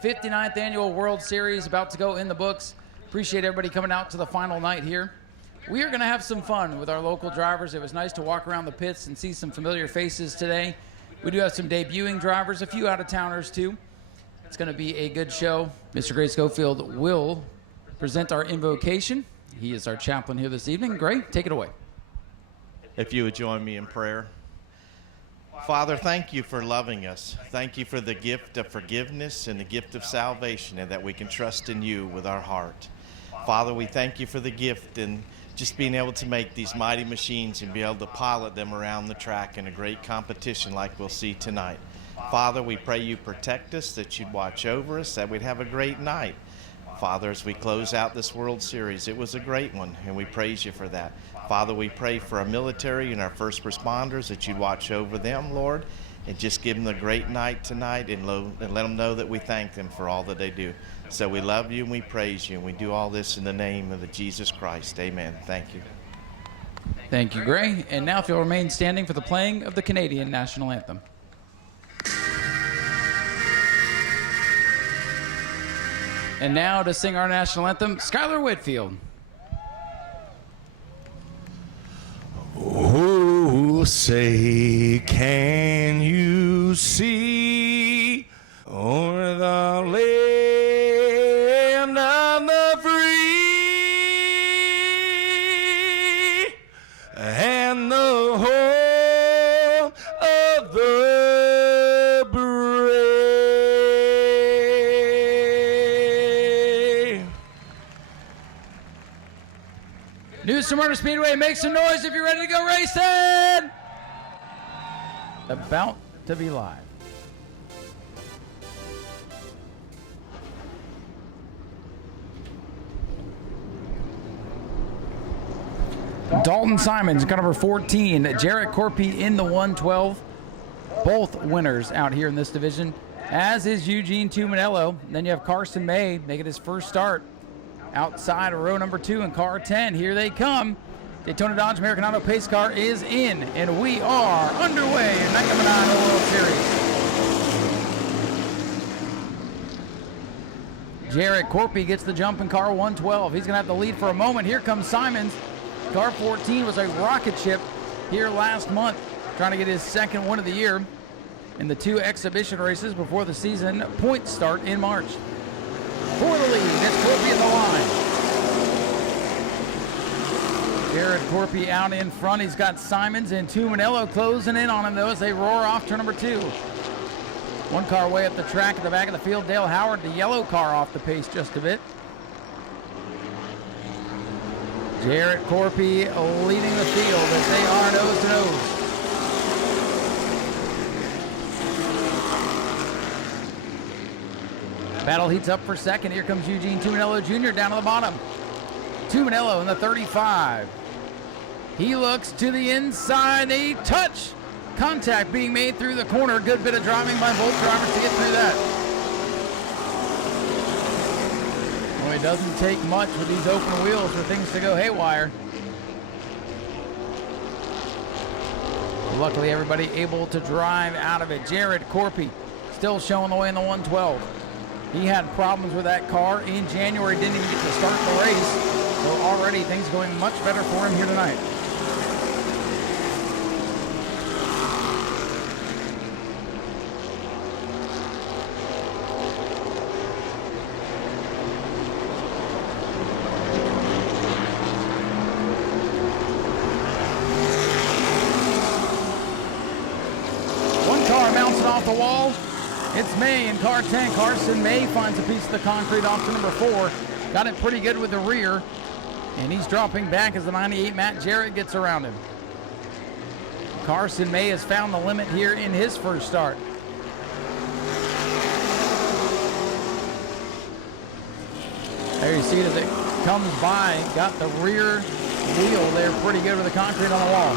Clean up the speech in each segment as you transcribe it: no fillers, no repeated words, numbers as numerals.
The 59th Annual World Series about to go in the books. Appreciate everybody coming out to the final night here. We are going to have some fun with our local drivers. It was nice to walk around the pits and see some familiar faces today. We do have some debuting drivers, a few out-of-towners too. It's going to be a good show. Mr. Gray Schofield will present our invocation. He is our chaplain here this evening. Gray, take it away. If you would join me in prayer. Father, thank you for loving us. Thank you for the gift of forgiveness and the gift of salvation, and that we can trust in you with our heart. Father, we thank you for the gift and just being able to make these mighty machines and be able to pilot them around the track in a great competition like we'll see tonight. Father, we pray you protect us, that you'd watch over us, that we'd have a great night. Father, as we close out this World Series, it was a great one, and we praise you for that. Father, we pray for our military and our first responders, that you'd watch over them, Lord, and just give them a great night tonight, and let them know that we thank them for all that they do. So we love you and we praise you, and we do all this in the name of the Jesus Christ. Amen. Thank you. Thank you, Gray. And now if you'll remain standing for the playing of the Canadian National Anthem. And now to sing our national anthem, Skylar Whitfield. Oh, say, can you see o'er the land of the free and the home of the brave? New Smyrna Speedway, make some noise if you're ready to go racing! About to be live. Dalton Simons, car number 14. Jarrett Corpy in the 112. Both winners out here in this division, as is Eugene Tumanello. Then you have Carson May making his first start outside of row number 2 in car 10. Here they come. Daytona Dodge American Auto Pace car is in, and we are underway in 1999 World Series. Jarrett Corpy gets the jump in car 112. He's going to have the lead for a moment. Here comes Simons. Car 14 was a rocket ship here last month, trying to get his second win of the year in the 2 exhibition races before the season points start in March. For the lead, it's Corpy in the line. Jarrett Corpy out in front. He's got Simons and Tumanello closing in on him, though, as they roar off turn number 2. One car way up the track at the back of the field. Dale Howard, the yellow car, off the pace just a bit. Jarrett Corpy leading the field as they are nose to nose. Battle heats up for second. Here comes Eugene Tumanello Jr. down to the bottom. Tumanello in the 35. He looks to the inside. A touch. Contact being made through the corner. Good bit of driving by both drivers to get through that. Well, it doesn't take much with these open wheels for things to go haywire. Luckily, everybody able to drive out of it. Jarrett Corpy still showing the way in the 112. He had problems with that car in January, didn't even get to start the race. So already things going much better for him here tonight. One car mounts it off the wall. It's May in car 10. Carson May finds a piece of the concrete off to number 4. Got it pretty good with the rear. And he's dropping back as the 98 Matt Jarrett gets around him. Carson May has found the limit here in his first start. There you see it as it comes by. Got the rear wheel there pretty good with the concrete on the wall.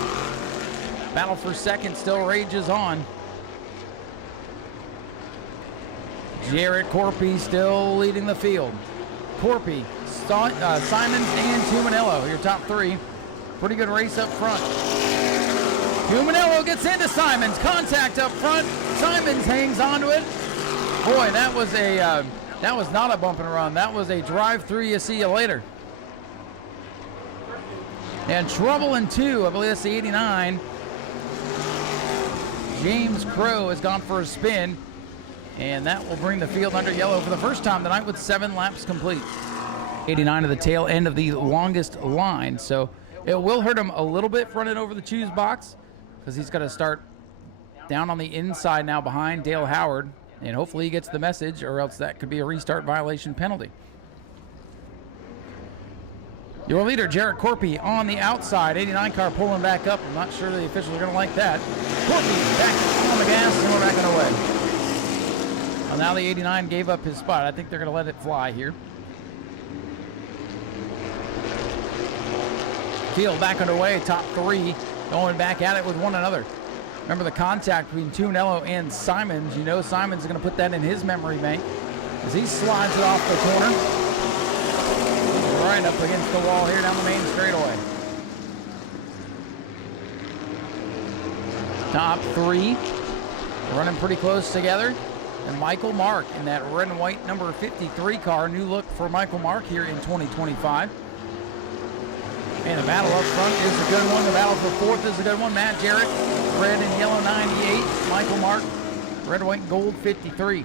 Battle for second still rages on. Jarrett Corpy still leading the field. Corpy, Simons, and Tumanello, your top 3. Pretty good race up front. Tumanello gets into Simons. Contact up front. Simons hangs onto it. Boy, that was not a bump and run. That was a drive-through. You see you later. And trouble in 2. I believe that's the 89. James Crow has gone for a spin, and that will bring the field under yellow for the first time tonight with 7 laps complete. 89 to the tail end of the longest line, so it will hurt him a little bit running over the choose box because he's got to start down on the inside now behind Dale Howard, and hopefully he gets the message, or else that could be a restart violation penalty. Your leader, Jarrett Corpy, on the outside. 89 car pulling back up. I'm not sure the officials are going to like that. Corpy back on the gas, and we're backing away. Well, now the 89 gave up his spot. I think they're going to let it fly here. Field back underway, top 3, going back at it with one another. Remember the contact between Tuminello and Simons. You know Simons is going to put that in his memory bank as he slides it off the corner. Right up against the wall here down the main straightaway. Top 3 running pretty close together. And Michael Mark in that red and white number 53 car. New look for Michael Mark here in 2025. And the battle up front is a good one. The battle for 4th is a good one. Matt Jarrett, red and yellow 98. Michael Mark, red, white, and gold 53.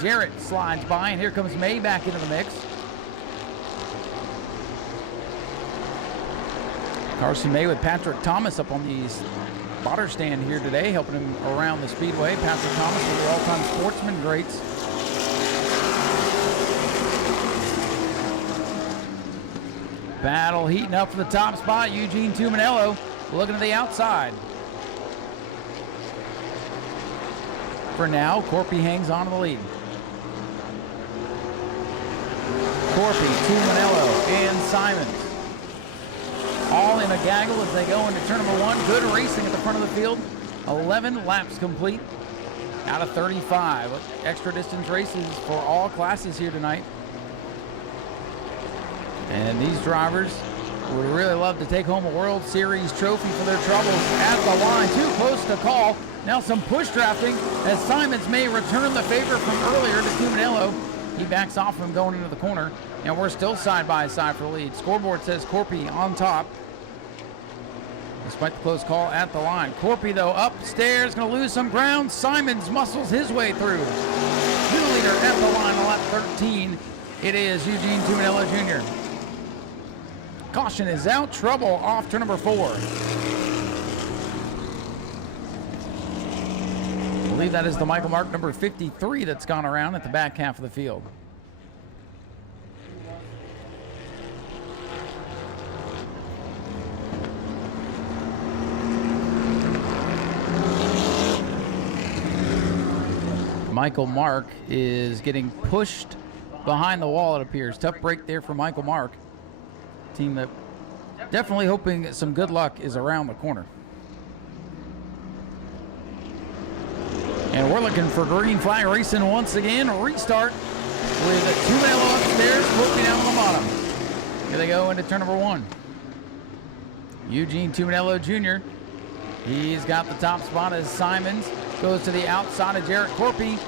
Jarrett slides by, and here comes May back into the mix. Carson May with Patrick Thomas up on the spotter stand here today, helping him around the Speedway. Patrick Thomas with the all-time sportsman greats. Battle heating up for the top spot. Eugene Tuminello looking to the outside. For now, Corpy hangs on to the lead. Corpy, Tuminello, and Simons all in a gaggle as they go into turn number 1. Good racing at the front of the field. 11 laps complete out of 35. Extra distance races for all classes here tonight. And these drivers would really love to take home a World Series trophy for their troubles at the line. Too close to call. Now some push drafting as Simons may return the favor from earlier to Tuminello. He backs off him going into the corner. And we're still side by side for the lead. Scoreboard says Corpy on top, despite the close call at the line. Corpy, though, upstairs, going to lose some ground. Simons muscles his way through. New leader at the line on lap 13. It is Eugene Tuminello Jr. Caution is out. Trouble off turn number 4. I believe that is the Michael Mark number 53 that's gone around at the back half of the field. Michael Mark is getting pushed behind the wall, it appears. Tough break there for Michael Mark. Team that definitely hoping some good luck is around the corner. And we're looking for green flag racing once again. Restart with Tuminello upstairs, Corpy down on the bottom. Here they go into turn number 1. Eugene Tuminello Jr. He's got the top spot as Simons goes to the outside of Jarrett Corpy.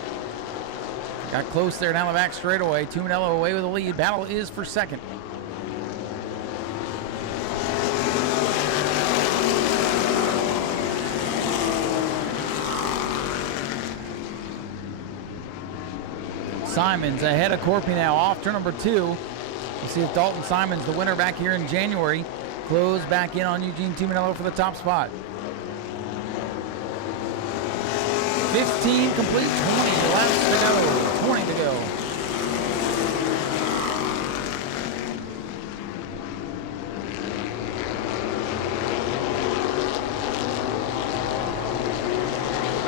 Got close there down the back straightaway. Tuminello away with the lead. Battle is for second. Simons ahead of Corpy now off turn number 2. We'll see if Dalton Simons, the winner back here in January, close back in on Eugene Tuminello for the top spot. 15 complete, 20 laps to go, 20 to go.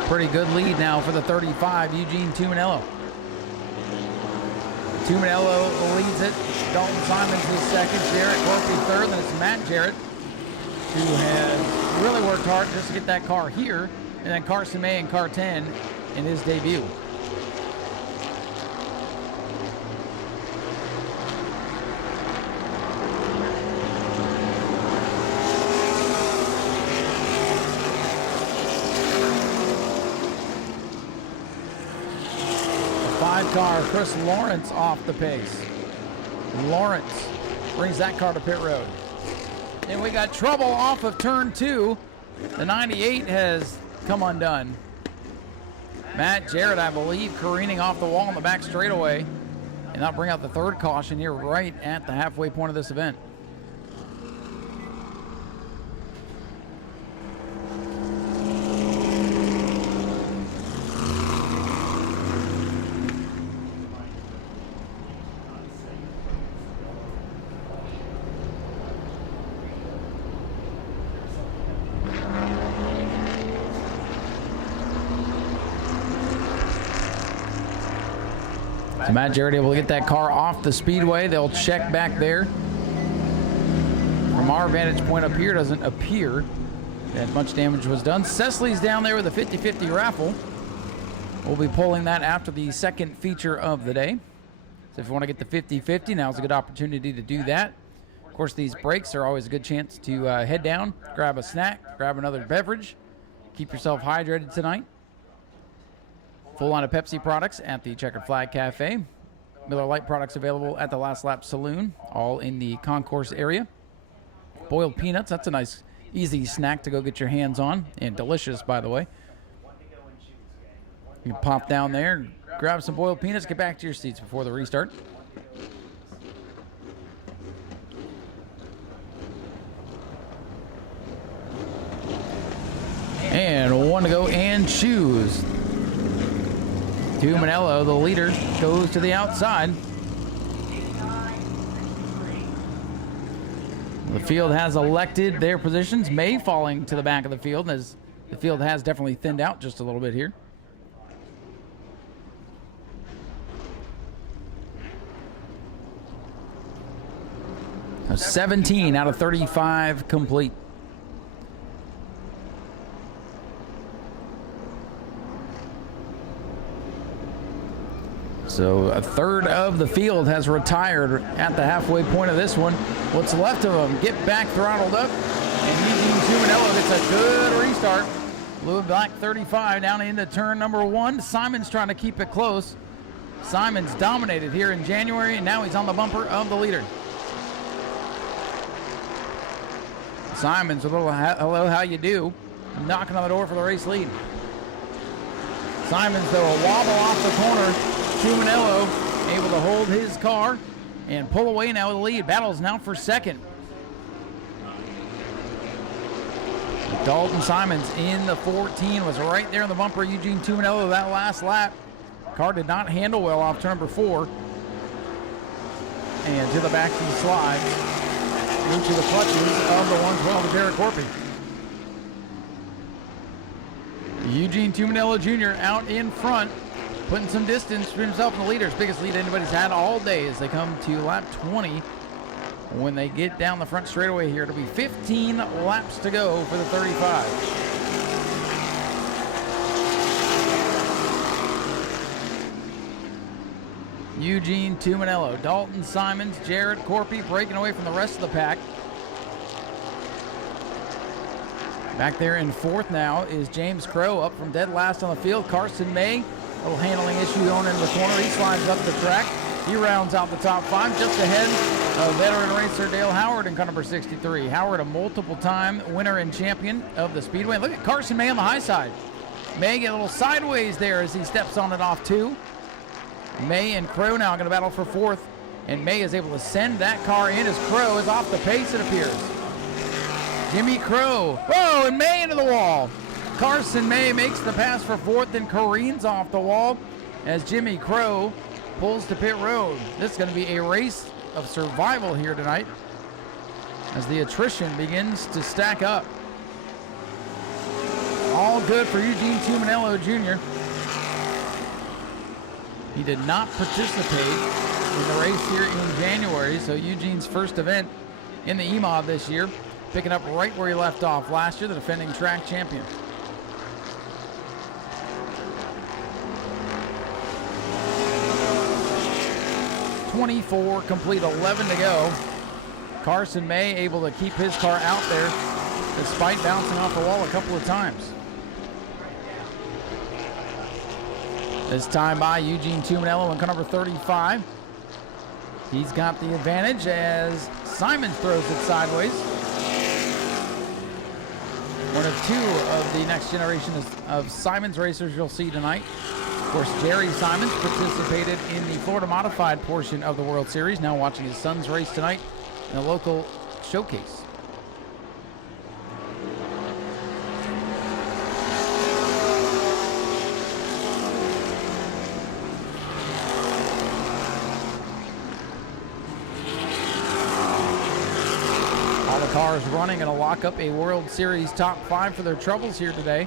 Pretty good lead now for the 35, Eugene Tuminello. Tuminello leads it. Dalton Simons is second. Jarrett Corpy third. Then it's Matt Jarrett, who has really worked hard just to get that car here. And then Carson May in car 10 in his debut. car, Chris Lawrence, off the pace. Lawrence brings that car to pit road. And we got trouble off of turn 2. The 98 has come undone. Matt Jarrett, I believe, careening off the wall in the back straightaway. And that'll bring out the third caution here right at the halfway point of this event. So Matt Jarrett able to get that car off the speedway. They'll check back there. From our vantage point up here, doesn't appear that much damage was done. Cecily's down there with a 50-50 raffle. We'll be pulling that after the second feature of the day. So if you want to get the 50-50, now's a good opportunity to do that. Of course, these breaks are always a good chance to head down, grab a snack, grab another beverage, keep yourself hydrated tonight. Full line of Pepsi products at the Checkered Flag Cafe. Miller Lite products available at the Last Lap Saloon, all in the concourse area. Boiled peanuts, that's a nice, easy snack to go get your hands on, and delicious, by the way. You can pop down there, grab some boiled peanuts, get back to your seats before the restart. And one to go and choose. Manello, the leader, goes to the outside. The field has elected their positions. May falling to the back of the field, as the field has definitely thinned out just a little bit here. Now 17 out of 35 complete. So a third of the field has retired at the halfway point of this one. What's left of them get back throttled up, and Eugene Tumanello gets a good restart. Blue and black 35 down into turn number 1. Simon's trying to keep it close. Simon's dominated here in January, and now he's on the bumper of the leader. Simon's a little hello, how you do? Knocking on the door for the race lead. Simon's, though, a wobble off the corner. Tumanello able to hold his car and pull away now with the lead. Battles now for second. Dalton Simons in the 14 was right there in the bumper. Eugene Tumanello that last lap. Car did not handle well off turn number 4. And to the back he slides into the clutches of the 112 of Derek Corpy. Eugene Tumanello Jr. out in front, putting some distance for himself in the leaders. Biggest lead anybody's had all day as they come to lap 20. When they get down the front straightaway here, it'll be 15 laps to go for the 35. Eugene Tumanello, Dalton Simons, Jared Corpy breaking away from the rest of the pack. Back there in 4th now is James Crow, up from dead last on the field. Carson May, a little handling issue going into the corner. He slides up the track. He rounds out the top 5, just ahead of veteran racer Dale Howard in car number 63. Howard, a multiple-time winner and champion of the Speedway. Look at Carson May on the high side. May get a little sideways there as he steps on it off 2. May and Crow now going to battle for 4th, and May is able to send that car in as Crow is off the pace, it appears. Jimmy Crow, whoa, and May into the wall. Carson May makes the pass for 4th and careens off the wall as Jimmy Crow pulls to pit road. This is going to be a race of survival here tonight as the attrition begins to stack up. All good for Eugene Tumanello Jr. He did not participate in the race here in January, so Eugene's first event in the EMOD this year, picking up right where he left off last year, the defending track champion. .24 complete, 11 to go. Carson May able to keep his car out there despite bouncing off the wall a couple of times. This time by Eugene Tuminello in car number 35. He's got the advantage as Simon throws it sideways. One of two of the next generation of Simons racers you'll see tonight. Of course, Jerry Simons participated in the Florida Modified portion of the World Series, now watching his son's race tonight in a local showcase. All the cars running and a lock up a World Series top 5 for their troubles here today.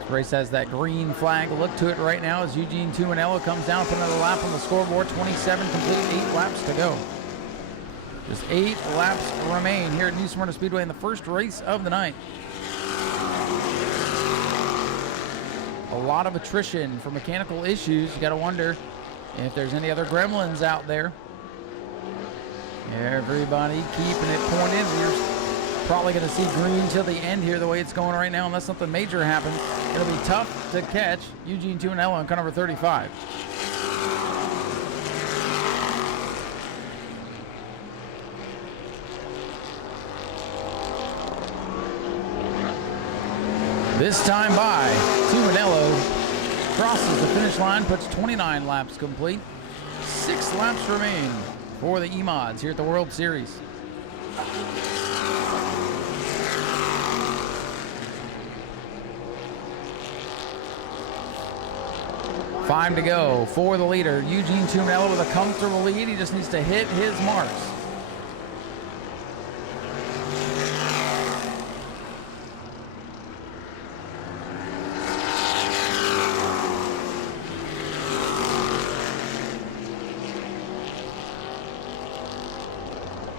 This race has that green flag look to it right now as Eugene Tuminello comes down, put another lap on the scoreboard. 27 complete, 8 laps to go. Just 8 laps remain here at New Smyrna Speedway in the first race of the night. A lot of attrition for mechanical issues. You got to wonder if there's any other gremlins out there. Everybody keeping it pointed. We're probably going to see green till the end here the way it's going right now unless something major happens. It'll be tough to catch Eugene Tuminello on car number 35. This time by Tuminello crosses the finish line, puts 29 laps complete. 6 laps remain for the E-Mods here at the World Series. Five to go for the leader. Eugene Tuminello with a comfortable lead. He just needs to hit his marks.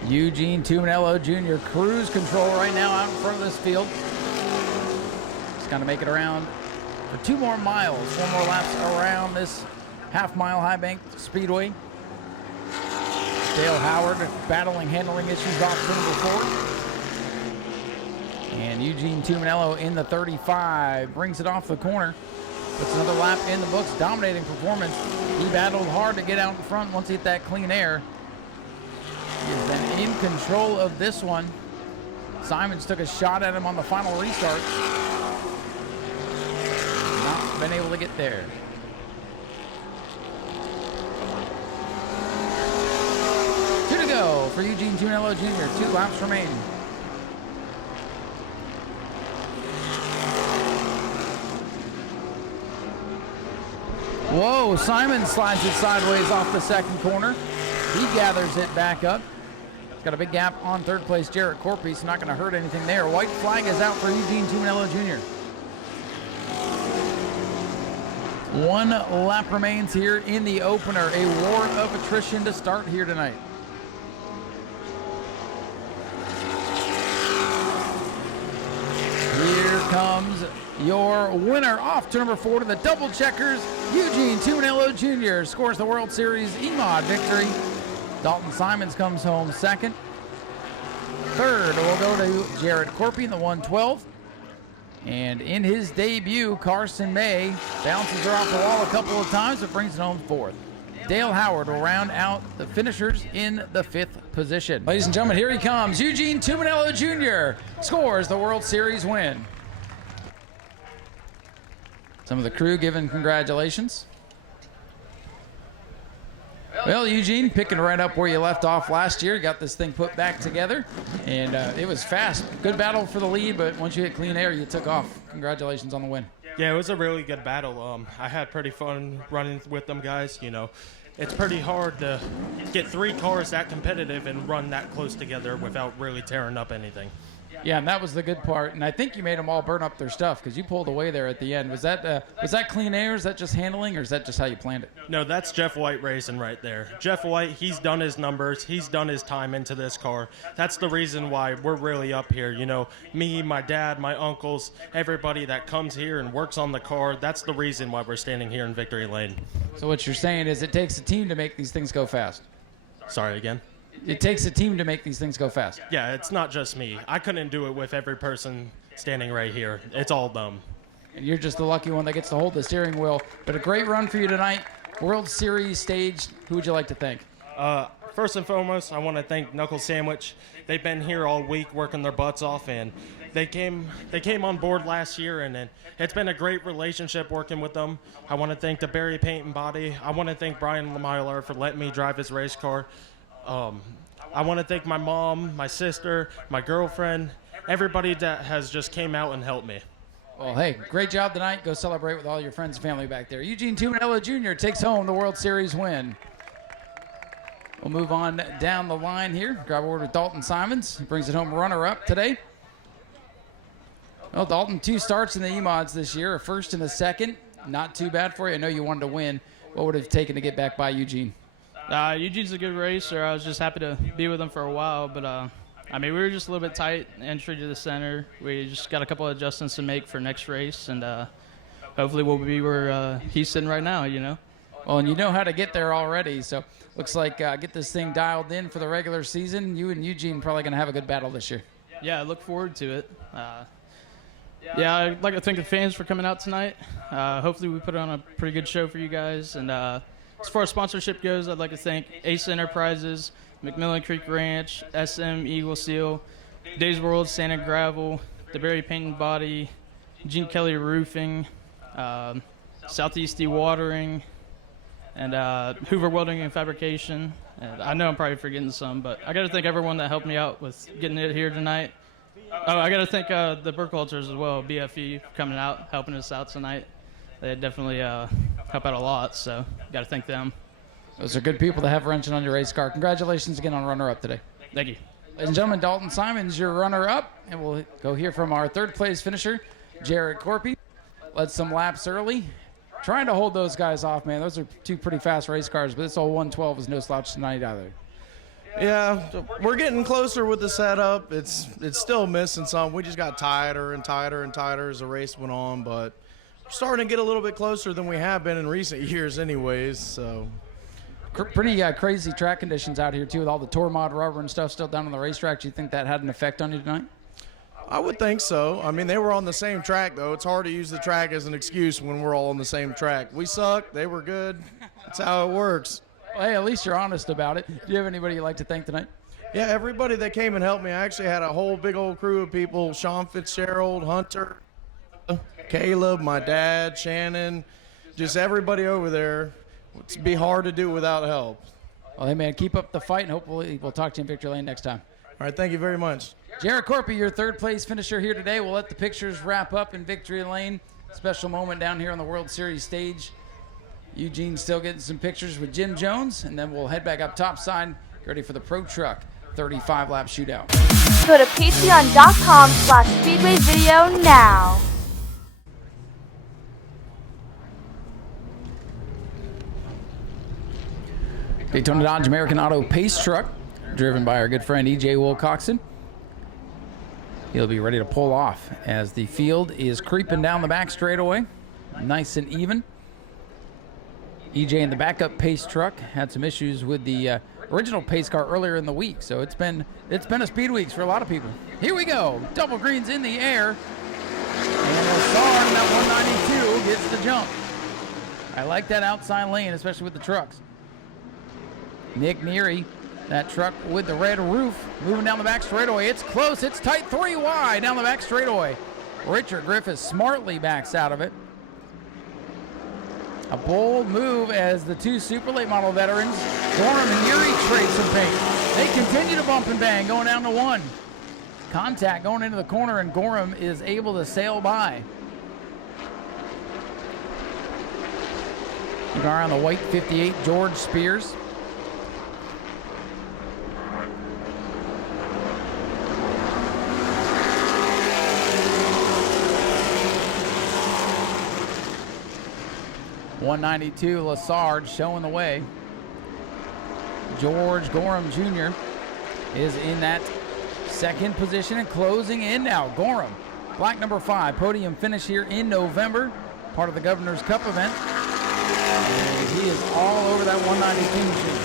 Eugene Tuminello Jr. cruise control right now out in front of this field. Just got to make it around for 2 more miles, 4 more laps around this half-mile high-banked speedway. Dale Howard battling handling issues off turn number 4. And Eugene Tuminello in the 35 brings it off the corner. Puts another lap in the books, dominating performance. He battled hard to get out in front once he hit that clean air. He has been in control of this one. Simons took a shot at him on the final restart. Not been able to get there. Two to go for Eugene Tuminello Jr. 2 laps remain. Whoa, Simon slides it sideways off the second corner. He gathers it back up. He's got a big gap on third place, Jarrett Corpy, so not going to hurt anything there. White flag is out for Eugene Tuminello Jr. 1 lap remains here in the opener. A war of attrition to start here tonight. Here comes your winner off to number 4 to the double checkers. Eugene Tuminello Jr. scores the World Series E-Mod victory. Dalton Simons comes home second. Third will go to Jarrett Corpy in the 112. And in his debut, Carson May bounces her off the wall a couple of times, but brings it home 4th. Dale Howard will round out the finishers in the 5th position. Ladies and gentlemen, here he comes. Eugene Tuminello Jr. scores the World Series win. Some of the crew giving congratulations. Well, Eugene, picking right up where you left off last year. Got this thing put back together, and it was fast. Good battle for the lead, but once you hit clean air, you took off. Congratulations on the win. Yeah, it was a really good battle. I had pretty fun running with them guys. You know, it's pretty hard to get 3 cars that competitive and run that close together without really tearing up anything. Yeah, and that was the good part. And I think you made them all burn up their stuff because you pulled away there at the end. Was that clean air? Is that just handling, or is that just how you planned it? No, that's Jeff White racing right there. Jeff White, he's done his numbers. He's done his time into this car. That's the reason why we're really up here. You know, me, my dad, my uncles, everybody that comes here and works on the car, that's the reason why we're standing here in Victory Lane. So what you're saying is it takes a team to make these things go fast. Sorry again? It takes a team to make these things go fast. Yeah, it's not just me. I couldn't do it with every person standing right here. It's all them. And you're just the lucky one that gets to hold the steering wheel. But a great run for you tonight. World Series stage. Who would you like to thank? First and foremost, I want to thank Knuckle Sandwich. They've been here all week working their butts off, and they came on board last year, and it's been a great relationship working with them. I want to thank the Berry Paint and Body. I want to thank Brian Lamylar for letting me drive his race car. I want to thank my mom, my sister, my girlfriend, everybody that has just came out and helped me. Well, hey, great job tonight. Go celebrate with all your friends and family back there. Eugene Tumanello Jr. takes home the World Series win. We'll move on down the line here. Grab a word with Dalton Simons. He brings it home runner-up today. Well, Dalton, 2 starts in the E-Mods this year, a first and a second. Not too bad for you. I know you wanted to win. What would it have taken to get back by Eugene? Eugene's a good racer. I was just happy to be with him for a while, but we were just a little bit tight entry to the center. We just got a couple of adjustments to make for next race, and hopefully we'll be where he's sitting right now, you know. Well, and you know how to get there already, so looks like get this thing dialed in for the regular season. You and Eugene probably going to have a good battle this year. Yeah, I look forward to it. I'd like to thank the fans for coming out tonight. Hopefully we put on a pretty good show for you guys, and as far as sponsorship goes, I'd like to thank Ace Enterprises, McMillan Creek Ranch, SM Eagle Seal, Days World Sand and Gravel, the Berry Paint and Body, Gene Kelly Roofing, Southeast Dewatering, and Hoover Welding and Fabrication. And I know I'm probably forgetting some, but I got to thank everyone that helped me out with getting it here tonight. Oh, I got to thank the Burkhalters as well, BFE, for coming out, helping us out tonight. They definitely help out a lot, so got to thank them. Those are good people to have wrenching on your race car. Congratulations again on runner-up today. Thank you. Ladies and gentlemen, Dalton Simons, your runner-up, and we'll go hear from our third-place finisher, Jared Corpy. Led some laps early. Trying to hold those guys off, man. Those are 2 pretty fast race cars, but this old 112 is no slouch tonight either. Yeah, we're getting closer with the setup. It's still missing some. We just got tighter and tighter and tighter as the race went on, but we're starting to get a little bit closer than we have been in recent years anyways, so. Pretty crazy track conditions out here, too, with all the tour mod rubber and stuff still down on the racetrack. Do you think that had an effect on you tonight? I would think so. I mean, they were on the same track, though. It's hard to use the track as an excuse when we're all on the same track. We suck. They were good. That's how it works. Well, hey, at least you're honest about it. Do you have anybody you'd like to thank tonight? Yeah, everybody that came and helped me. I actually had a whole big old crew of people. Sean Fitzgerald, Hunter, Caleb, my dad, Shannon, just everybody over there. It'd be hard to do without help. Well, hey, man, keep up the fight, and hopefully we'll talk to you in Victory Lane next time. All right, thank you very much. Jared Corpy, your third-place finisher here today. We'll let the pictures wrap up in Victory Lane. Special moment down here on the World Series stage. Eugene's still getting some pictures with Jim Jones, and then we'll head back up topside, ready for the Pro Truck 35-lap shootout. Go to patreon.com/Speedway video now. Daytona Dodge American Auto Pace Truck, driven by our good friend E.J. Wilcoxon. He'll be ready to pull off as the field is creeping down the back straightaway, nice and even. EJ in the backup pace truck had some issues with the original pace car earlier in the week, so it's been a speed weeks for a lot of people. Here we go, double greens in the air, and Lassard in that 192 gets the jump. I like that outside lane, especially with the trucks. Nick Neary, that truck with the red roof, moving down the back straightaway. It's close, it's tight, 3 wide down the back straightaway. Richard Griffiths smartly backs out of it. A bold move as the 2 super late model veterans, Gorham and Neary, trade some paint. They continue to bump and bang, going down to 1. Contact going into the corner, and Gorham is able to sail by. The car on the white 58, George Spears. .192 Lassard showing the way. George Gorham Jr. is in that second position and closing in now. Gorham, black number 5, podium finish here in November, part of the Governor's Cup event. And he is all over that 192 machine.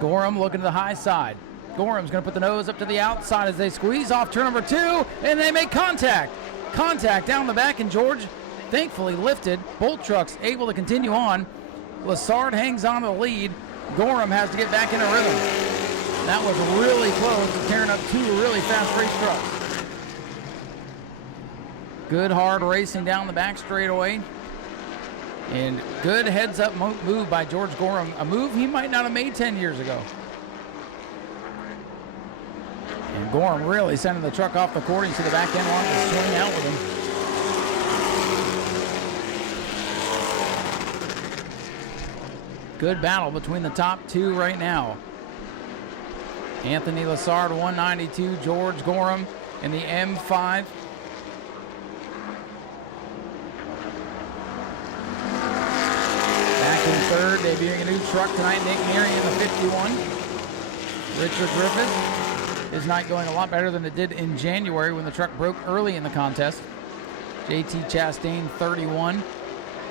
Gorham looking to the high side. Gorham's going to put the nose up to the outside as they squeeze off turn number 2, and they make contact. Contact down the back, and George thankfully lifted. Both trucks able to continue on. Lassard hangs on to the lead. Gorham has to get back in a rhythm. That was really close, tearing up 2 really fast race trucks. Good hard racing down the back straightaway. And good heads-up move by George Gorham, a move he might not have made 10 years ago. And Gorham really sending the truck off the court. You see the back end wanting to swing out with him. Good battle between the top 2 right now. Anthony Lassard, 192, George Gorham in the M5. Back in third, debuting a new truck tonight, Nick Neary in the 51. Richard Griffith, his night going a lot better than it did in January when the truck broke early in the contest. JT Chastain, 31.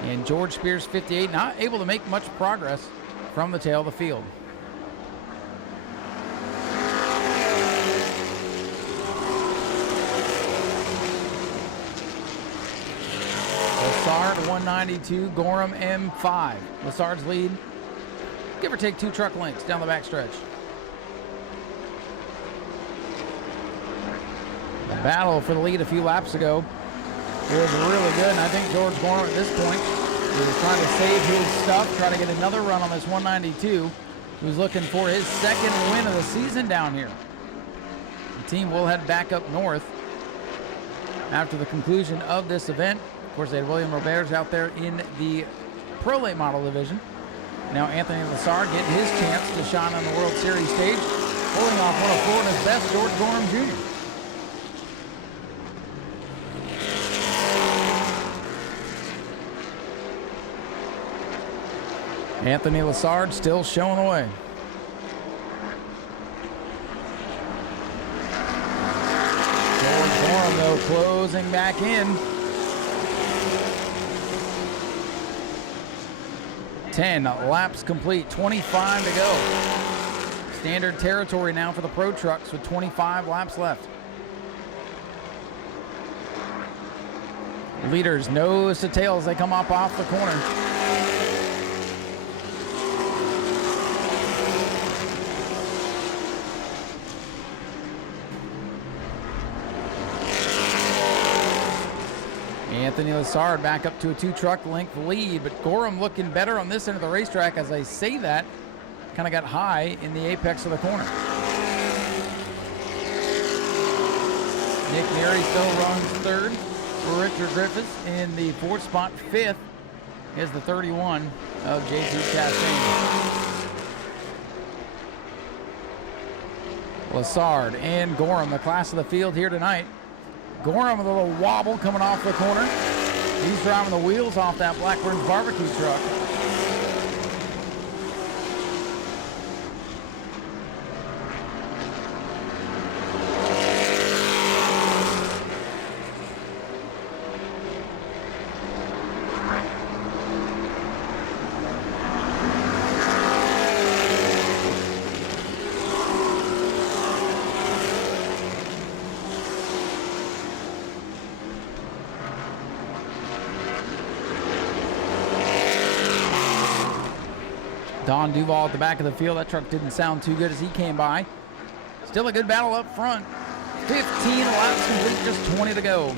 And George Spears, 58, not able to make much progress from the tail of the field. Lassard, 192, Gorham, M5. Lassard's lead, give or take 2 truck lengths down the back stretch. The battle for the lead a few laps ago was really good, and I think George Gorham at this point is trying to save his stuff, try to get another run on this 192. Who's looking for his 2nd win of the season down here. The team will head back up north after the conclusion of this event. Of course, they had William Roberts out there in the Pro Late Model division. Now Anthony Lassard getting his chance to shine on the World Series stage, pulling off one of Florida's best, George Gorham Jr. Anthony Lassard still showing the way. George Gorham, though, closing back in. 10 laps complete, 25 to go. Standard territory now for the Pro Trucks with 25 laps left. Leaders nose to tail as they come up off the corner. Anthony Lassard back up to a 2-truck length lead, but Gorham looking better on this end of the racetrack. As I say that, kind of got high in the apex of the corner. Nick Neary still runs 3rd for Richard Griffiths. In the 4th spot, 5th is the 31 of JT Chastain. Lassard and Gorham, the class of the field here tonight. Gorham with a little wobble coming off the corner. He's driving the wheels off that Blackburn's barbecue truck. Don Duval at the back of the field. That truck didn't sound too good as he came by. Still a good battle up front. 15 laps complete, just 20 to go.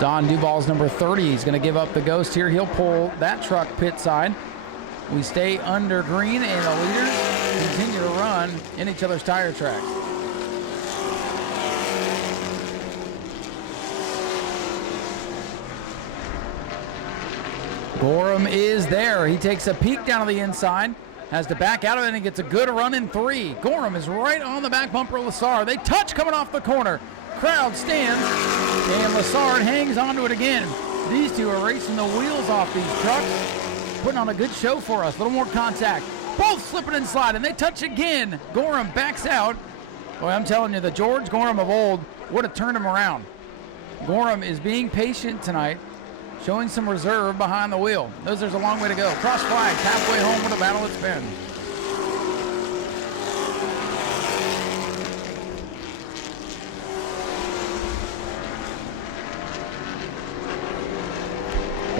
Don Duval's number 30. He's going to give up the ghost here. He'll pull that truck pit side. We stay under green, and the leaders continue to run in each other's tire tracks. Gorham is there. He takes a peek down to the inside, has to back out of it, and gets a good run in 3. Gorham is right on the back bumper of Lassard. They touch coming off the corner. Crowd stands, and Lassard hangs onto it again. These two are racing the wheels off these trucks, putting on a good show for us. A little more contact. Both slipping and sliding. They touch again. Gorham backs out. Boy, I'm telling you, the George Gorham of old would have turned him around. Gorham is being patient tonight, showing some reserve behind the wheel. Knows there's a long way to go. Cross flags, halfway home with a battle it's been.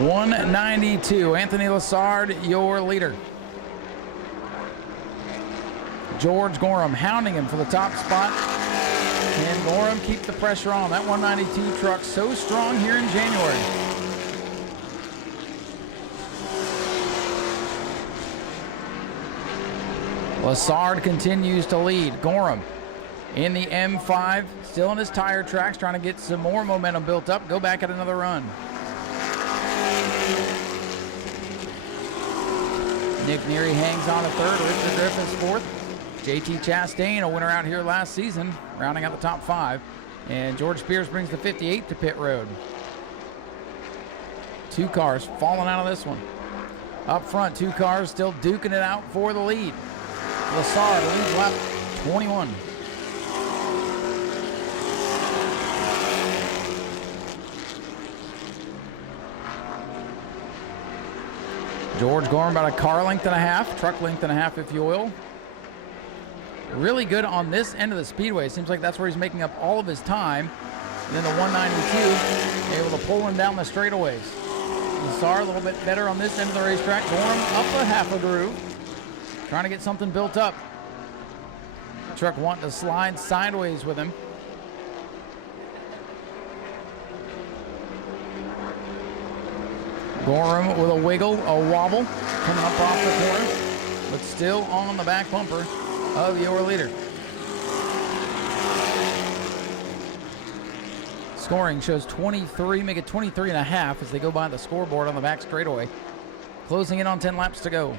$192, Anthony Lassard, your leader. George Gorham hounding him for the top spot. And Gorham keeps the pressure on. That 192 truck so strong here in January. Lassard continues to lead. Gorham in the M5, still in his tire tracks, trying to get some more momentum built up. Go back at another run. Nick Neary hangs on to third. Richard Griffiths fourth. JT Chastain, a winner out here last season, rounding out the top 5. And George Spears brings the 58 to pit road. 2 cars falling out of this one. Up front, 2 cars still duking it out for the lead. Lassard leads lap 21. George Gorham about a car length and a half, truck length and a half if you will. Really good on this end of the speedway. It seems like that's where he's making up all of his time. And then the 192, able to pull him down the straightaways. Lassard a little bit better on this end of the racetrack. Gorham up a half a groove, trying to get something built up. Truck wanting to slide sideways with him. Gorham with a wiggle, a wobble, coming up off the corner, but still on the back bumper of your leader. Scoring shows 23, make it 23 and a half as they go by the scoreboard on the back straightaway. Closing in on 10 laps to go.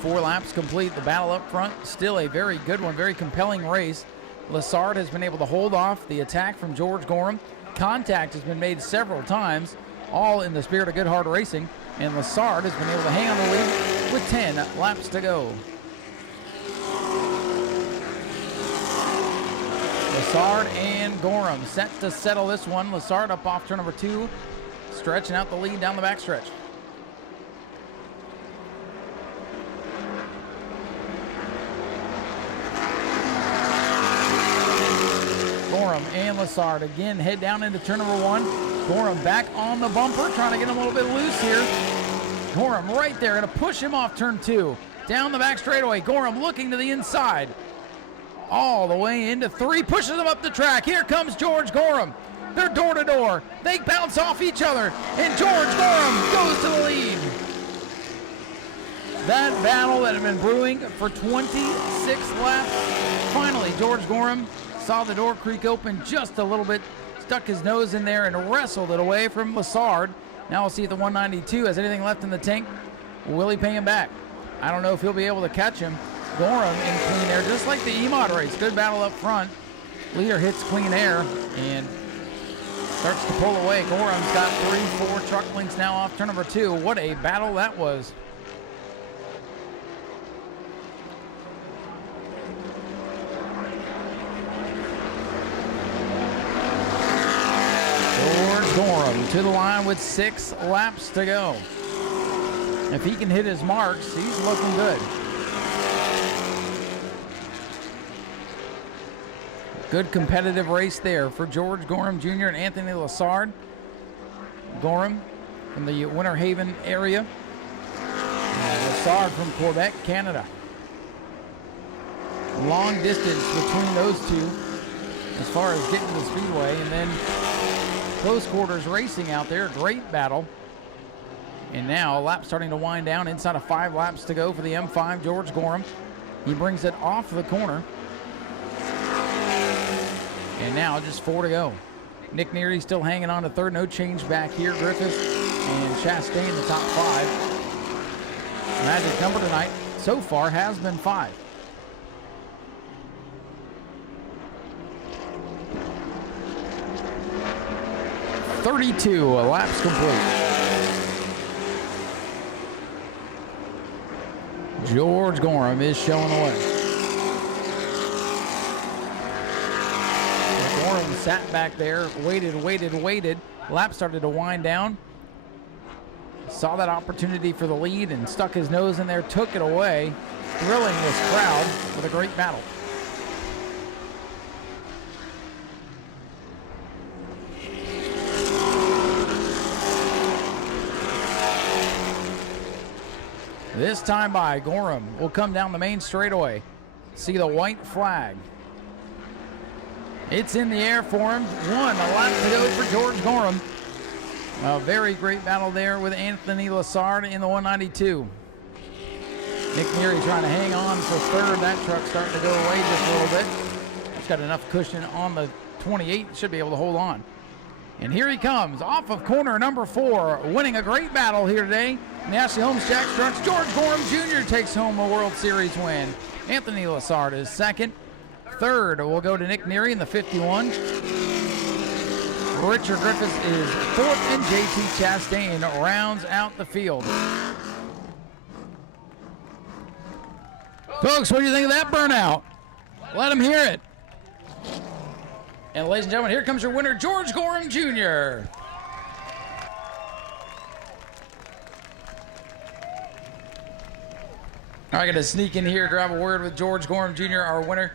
Four laps complete. The battle up front, still a very good one, very compelling race. Lassard has been able to hold off the attack from George Gorham. Contact has been made several times, all in the spirit of good hard racing, and Lassard has been able to hang on the lead with 10 laps to go. Lassard and Gorham set to settle this one. Lassard up off turn number 2, stretching out the lead down the backstretch. Gorham and Lassard again head down into turn number 1. Gorham back on the bumper, trying to get him a little bit loose here. Gorham right there, going to push him off turn 2. Down the back straightaway, Gorham looking to the inside. All the way into 3, pushes him up the track. Here comes George Gorham. They're door to door. They bounce off each other, and George Gorham goes to the lead. That battle that had been brewing for 26 laps. Finally, George Gorham saw the door creak open just a little bit, stuck his nose in there and wrestled it away from Lassard. Now we'll see if the 192 has anything left in the tank. Will he pay him back? I don't know if he'll be able to catch him. Gorham in clean air, just like the E-Mod race. Good battle up front. Leader hits clean air and starts to pull away. Gorham's got 3-4 truck lengths now off turn number 2. What a battle that was. Gorham to the line with 6 laps to go. If he can hit his marks, he's looking good. Good competitive race there for George Gorham Jr. and Anthony Lassard. Gorham from the Winter Haven area. And Lassard from Quebec, Canada. Long distance between those two as far as getting to the speedway, and then close quarters racing out there. Great battle. And now a lap starting to wind down. Inside of 5 laps to go for the M5, George Gorham. He brings it off the corner. And now just 4 to go. Nick Neary still hanging on to third. No change back here. Griffiths and Chastain in the top 5. Magic number tonight so far has been 5. 32 laps complete. George Gorham is showing the way. Gorham sat back there, waited. Lap started to wind down. Saw that opportunity for the lead and stuck his nose in there, took it away, thrilling this crowd with a great battle. This time by, Gorham will come down the main straightaway. See the white flag. It's in the air for him. A lap to go for George Gorham. A very great battle there with Anthony Lassard in the 192. Nick Neary trying to hang on for third. That truck starting to go away just a little bit. It's got enough cushion on the 28. Should be able to hold on. And here he comes off of corner number 4, winning a great battle here today. In the Ashley Holmes Jack Trucks, George Gorham Jr. takes home a World Series win. Anthony Lassard is second. Third will go to Nick Neary in the 51. Richard Griffiths is fourth, and JT Chastain rounds out the field. Folks, what do you think of that burnout? Let them hear it. And ladies and gentlemen, here comes your winner, George Gorham Jr. All right, I got to sneak in here, grab a word with George Gorham Jr., our winner.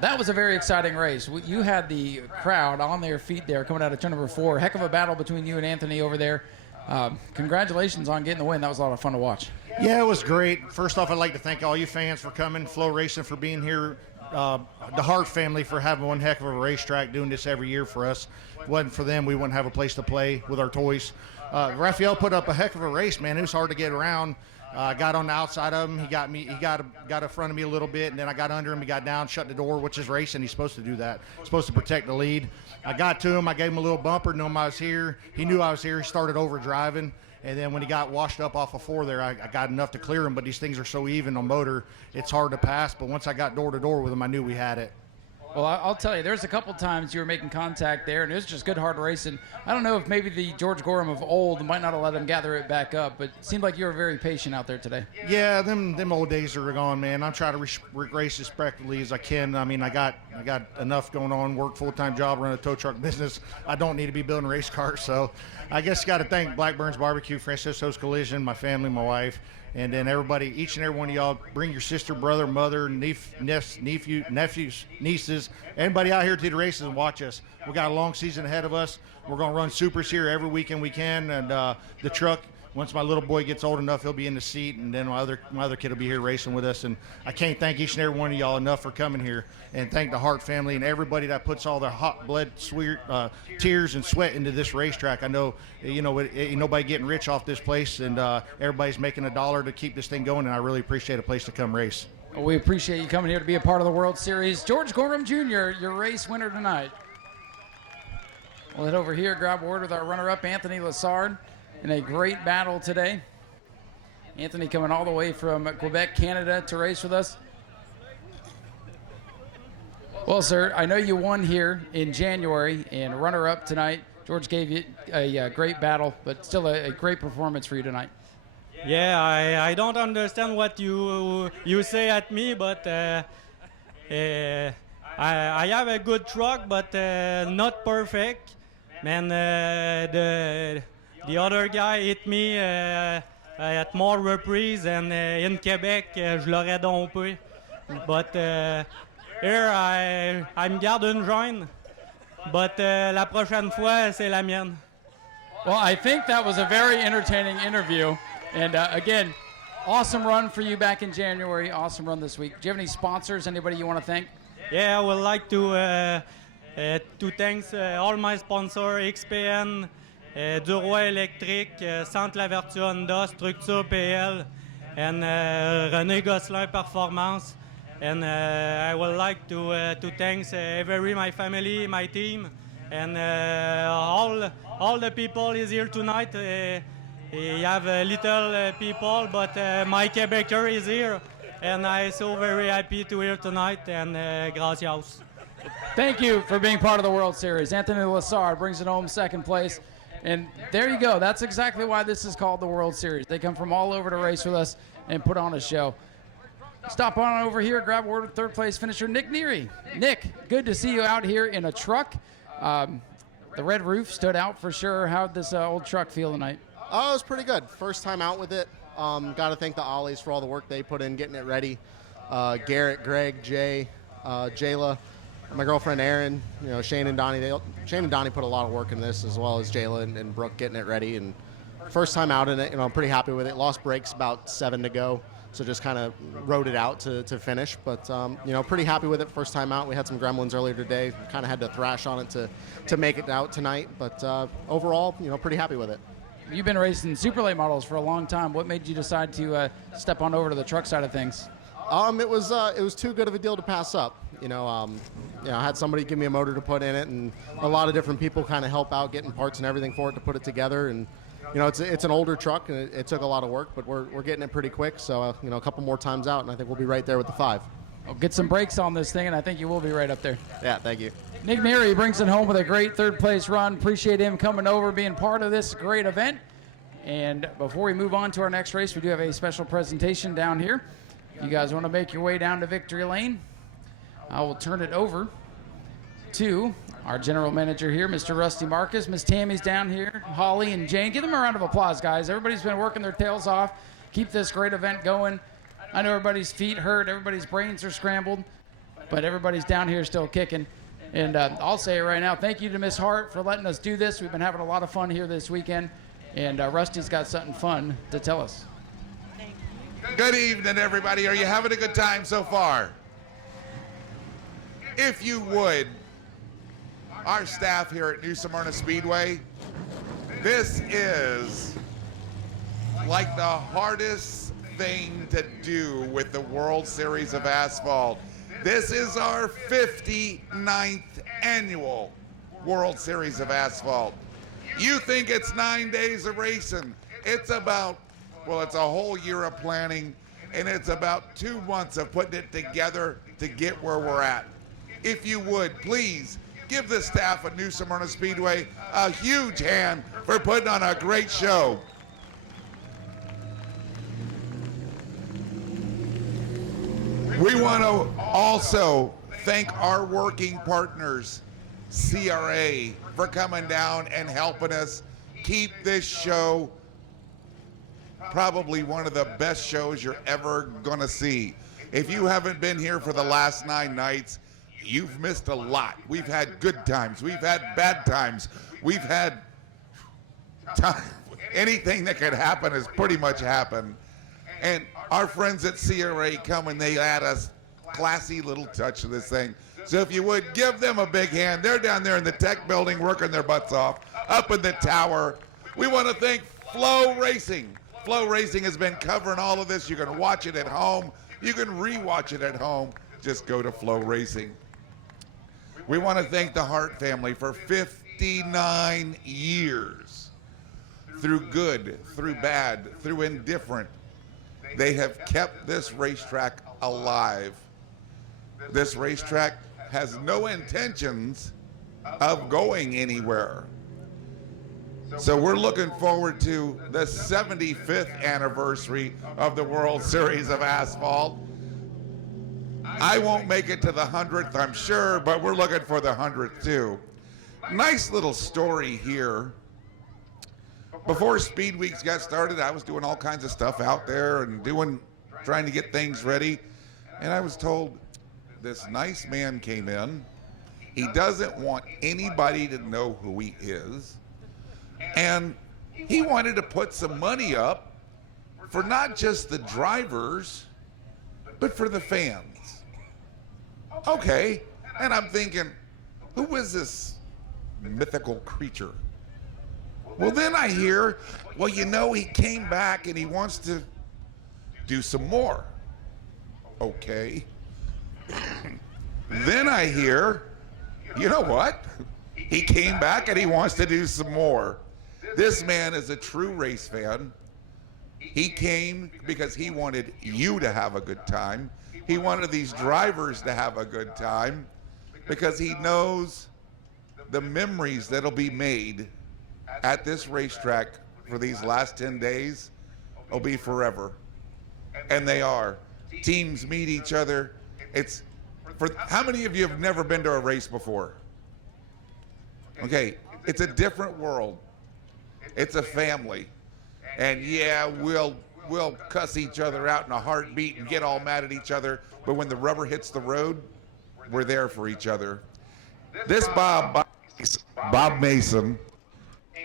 That was a very exciting race. You had the crowd on their feet there coming out of turn number 4. Heck of a battle between you and Anthony over there. Congratulations on getting the win. That was a lot of fun to watch. Yeah, it was great. First off, I'd like to thank all you fans for coming, Flow Racing for being here, the Hart family for having one heck of a racetrack, doing this every year for us. If it wasn't for them, we wouldn't have a place to play with our toys. Raphael put up a heck of a race, man. It was hard to get around. Got on the outside of him. He got in front of me a little bit, and then I got under him. He got down, shut the door, which is racing. He's supposed to do that. He's supposed to protect the lead. I got to him. I gave him a little bumper, knew him I was here. He knew I was here. He started over driving. And then when he got washed up off of 4 there, I got enough to clear him. But these things are so even on motor, it's hard to pass. But once I got door to door with him, I knew we had it. Well, I'll tell you, there's a couple times you were making contact there, and it was just good, hard racing. I don't know if maybe the George Gorham of old might not have let him gather it back up, but it seemed like you were very patient out there today. Yeah, them old days are gone, man. I'm trying to race as respectfully as I can. I mean, I got enough going on, work full-time job, run a tow truck business. I don't need to be building race cars, so I guess got to thank Blackburn's Barbecue, Francisco's Collision, my family, my wife, and then everybody, each and every one of y'all. Bring your sister, brother, mother, nephews, nieces, anybody out here to the races and watch us. We got a long season ahead of us. We're going to run supers here every weekend we can, and the truck, once my little boy gets old enough, he'll be in the seat, and then my other kid will be here racing with us. And I can't thank each and every one of y'all enough for coming here, and thank the Hart family and everybody that puts all their hot blood, tears and sweat into this racetrack. I know, ain't nobody getting rich off this place, and everybody's making a dollar to keep this thing going, and I really appreciate a place to come race. Well, we appreciate you coming here to be a part of the World Series. George Gorham Jr., your race winner tonight. We'll head over here, grab a word with our runner-up, Anthony Lassard, in a great battle today. Anthony coming all the way from Quebec, Canada to race with us. Well, sir, I know you won here in January and runner-up tonight. George gave you a great battle, but still a great performance for you tonight. Yeah, I don't understand what you say at me, but I have a good truck, but not perfect. Man, the other guy hit me at more reprises, and in Quebec, je l'aurais dompé. But here, I'm garde une jaune. But la prochaine fois, c'est la mienne. Well, I think that was a very entertaining interview. And again, awesome run for you back in January. Awesome run this week. Do you have any sponsors, anybody you want to thank? Yeah, I would like to thank all my sponsors, XPN, Duroy Electric, Centre La Vertu Honda, Structure PL, and René Gosselin Performance. And I would like to thank my family, my team, and all the people is here tonight. You have little people, but my Quebecer is here, and I'm so very happy to here tonight, and gracias. Thank you for being part of the World Series. Anthony Lassard brings it home second place. And there you go. That's exactly why this is called the World Series. They come from all over to race with us and put on a show. Stop on over here, grab a word with third place finisher Nick Neary. Nick, good to see you out here in a truck. The red roof stood out for sure. How'd this old truck feel tonight? Oh, it was pretty good. First time out with it. Got to thank the Ollies for all the work they put in getting it ready. Garrett, Greg, Jay, Jayla, my girlfriend Erin, Shane and Donnie. Shane and Donnie put a lot of work in this, as well as Jayla and Brooke getting it ready. And first time out in it, I'm pretty happy with it. Lost brakes about 7 to go, so just kind of rode it out to finish. But pretty happy with it. First time out. We had some gremlins earlier today. Kind of had to thrash on it to make it out tonight. But overall, pretty happy with it. You've been racing super late models for a long time. What made you decide to step on over to the truck side of things? It was too good of a deal to pass up. I had somebody give me a motor to put in it, and a lot of different people kind of help out getting parts and everything for it to put it together. And it's an older truck, and it took a lot of work, but we're getting it pretty quick. So a couple more times out, and I think we'll be right there with the 5. Well, get some brakes on this thing, and I think you will be right up there. Yeah, thank you. Nick Neary brings it home with a great third place run. Appreciate him coming over, being part of this great event. And before we move on to our next race, we do have a special presentation down here. You guys want to make your way down to Victory Lane? I will turn it over to our general manager here, Mr. Rusty Marcus. Miss Tammy's down here, Holly and Jane. Give them a round of applause, guys. Everybody's been working their tails off. Keep this great event going. I know everybody's feet hurt, everybody's brains are scrambled, but everybody's down here still kicking. And I'll say it right now, thank you to Miss Hart for letting us do this. We've been having a lot of fun here this weekend, and Rusty's got something fun to tell us. Good evening, everybody. Are you having a good time so far? If you would, our staff here at New Smyrna Speedway, this is like the hardest thing to do with the World Series of Asphalt. This is our 59th annual World Series of Asphalt. You think it's 9 days of racing. It's a whole year of planning, and it's about 2 months of putting it together to get where we're at. If you would, please give the staff at New Smyrna Speedway a huge hand for putting on a great show. We want to also thank our working partners, CRA, for coming down and helping us keep this show probably one of the best shows you're ever going to see. If you haven't been here for the last 9 nights, you've missed a lot. We've had good times. We've had bad times. We've had anything that could happen has pretty much happened. And our friends at CRA come and they add a classy little touch to this thing. So if you would, give them a big hand. They're down there in the tech building working their butts off, up in the tower. We want to thank Flow Racing. Flow Racing has been covering all of this. You can watch it at home. You can re-watch it at home. Just go to Flow Racing. We want to thank the Hart family for 59 years. Through good, through bad, through indifferent, they have kept this racetrack alive. This racetrack has no intentions of going anywhere. So we're looking forward to the 75th anniversary of the World Series of Asphalt. I won't make it to the 100th, I'm sure, but we're looking for the 100th too. Nice little story here. Before Speed Weeks got started, I was doing all kinds of stuff out there and trying to get things ready. And I was told this nice man came in. He doesn't want anybody to know who he is. And he wanted to put some money up for not just the drivers, but for the fans. Okay. And I'm thinking, who is this mythical creature? Well, then I hear, he came back and he wants to do some more. Okay. Then I hear, you know what? He came back and he wants to do some more. This man is a true race fan. He came because he wanted you to have a good time. He wanted these drivers to have a good time because he knows the memories that'll be made at this racetrack for these last 10 days will be forever. And they are. Teams meet each other. It's for how many of you have never been to a race before? Okay, it's a different world. It's a family. And yeah, we'll cuss each other out in a heartbeat and get all mad at each other, but when the rubber hits the road, we're there for each other. This Bob Mason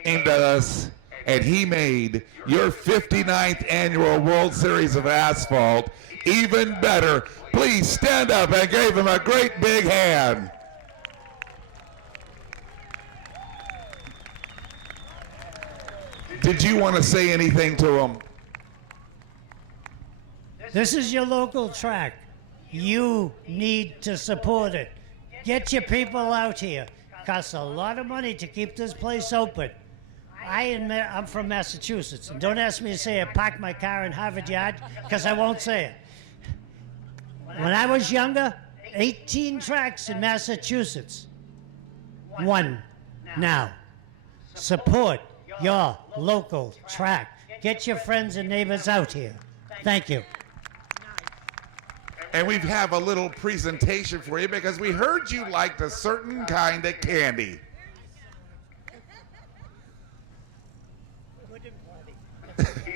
came to us, and he made your 59th annual World Series of Asphalt even better. Please stand up and give him a great big hand. Did you want to say anything to him? This is your local track. You need to support it. Get your people out here. It costs a lot of money to keep this place open. I'm from Massachusetts, and don't ask me to say I parked my car in Harvard Yard, because I won't say it. When I was younger, 18 tracks in Massachusetts. One now. Support your local track. Get your friends and neighbors out here. Thank you. And we have a little presentation for you because we heard you liked a certain kind of candy.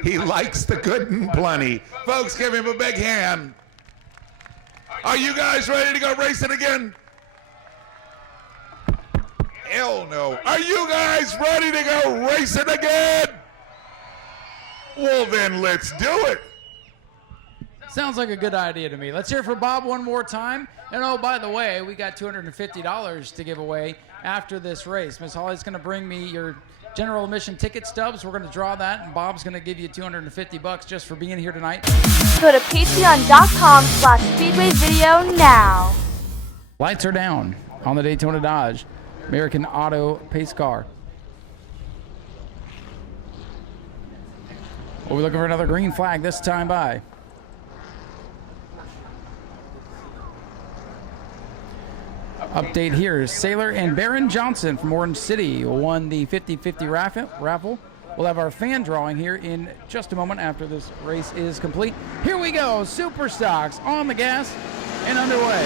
He likes the good and plenty. Folks, give him a big hand. Are you guys ready to go racing again? Hell no. Are you guys ready to go racing again? Well, then let's do it. Sounds like a good idea to me. Let's hear for Bob one more time. And oh, by the way, we got $250 to give away after this race. Miss Holly's going to bring me your general admission ticket stubs. We're going to draw that, and Bob's going to give you $250 just for being here tonight. Go to patreon.com/Speedway video now. Lights are down on the Daytona Dodge American Auto Pace Car. We'll be looking for another green flag this time by. Update here, Sailor and Baron Johnson from Orange City won the 50-50 raffle. We'll have our fan drawing here in just a moment after this race is complete. Here we go, Super Stocks on the gas and underway.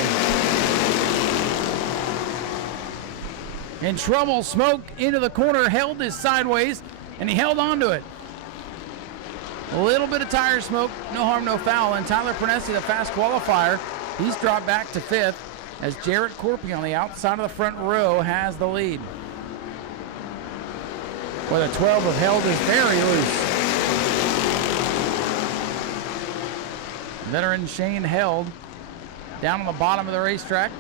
In trouble, Smoke into the corner, held his sideways, and he held on to it. A little bit of tire smoke, no harm, no foul, and Tyler Pernesi, the fast qualifier, he's dropped back to 5th. As Jarrett Corpy on the outside of the front row has the lead. Well, the 12 of Held is very loose. Veteran Shane Held down on the bottom of the racetrack.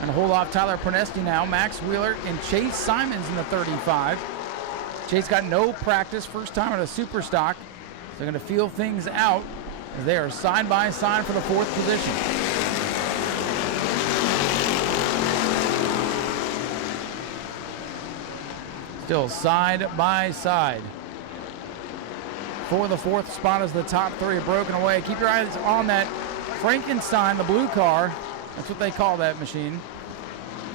And hold off Tyler Pernesti now. Max Wheeler and Chase Simons in the 35. Chase got no practice, first time at a super stock. So they're going to feel things out as they are side by side for the 4th position. Still side by side. For the 4th spot as the top 3 have broken away. Keep your eyes on that Frankenstein, the blue car. That's what they call that machine.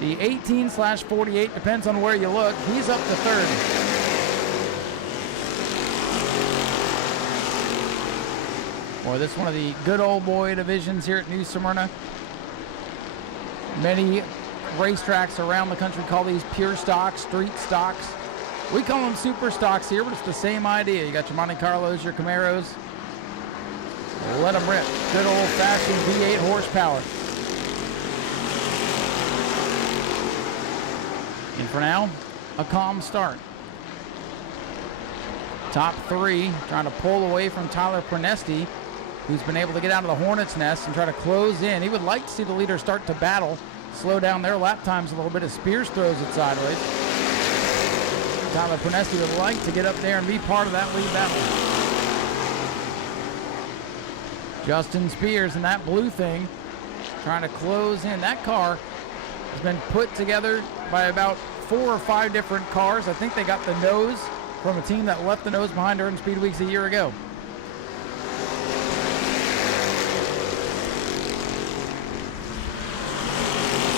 The 18/48, depends on where you look. He's up to 3rd. Boy, this is one of the good old boy divisions here at New Smyrna. Many racetracks around the country call these pure stocks, street stocks. We call them super stocks here, but it's the same idea. You got your Monte Carlos, your Camaros. Let them rip. Good old-fashioned V8 horsepower. And for now, a calm start. Top 3 trying to pull away from Tyler Pernesti, who's been able to get out of the Hornet's nest and try to close in. He would like to see the leader start to battle, slow down their lap times a little bit as Spears throws it sideways. Tyler Pernesti would like to get up there and be part of that lead battle. Justin Spears in that blue thing trying to close in. That car has been put together by about 4 or 5 different cars. I think they got the nose from a team that left the nose behind during Speed Weeks a year ago.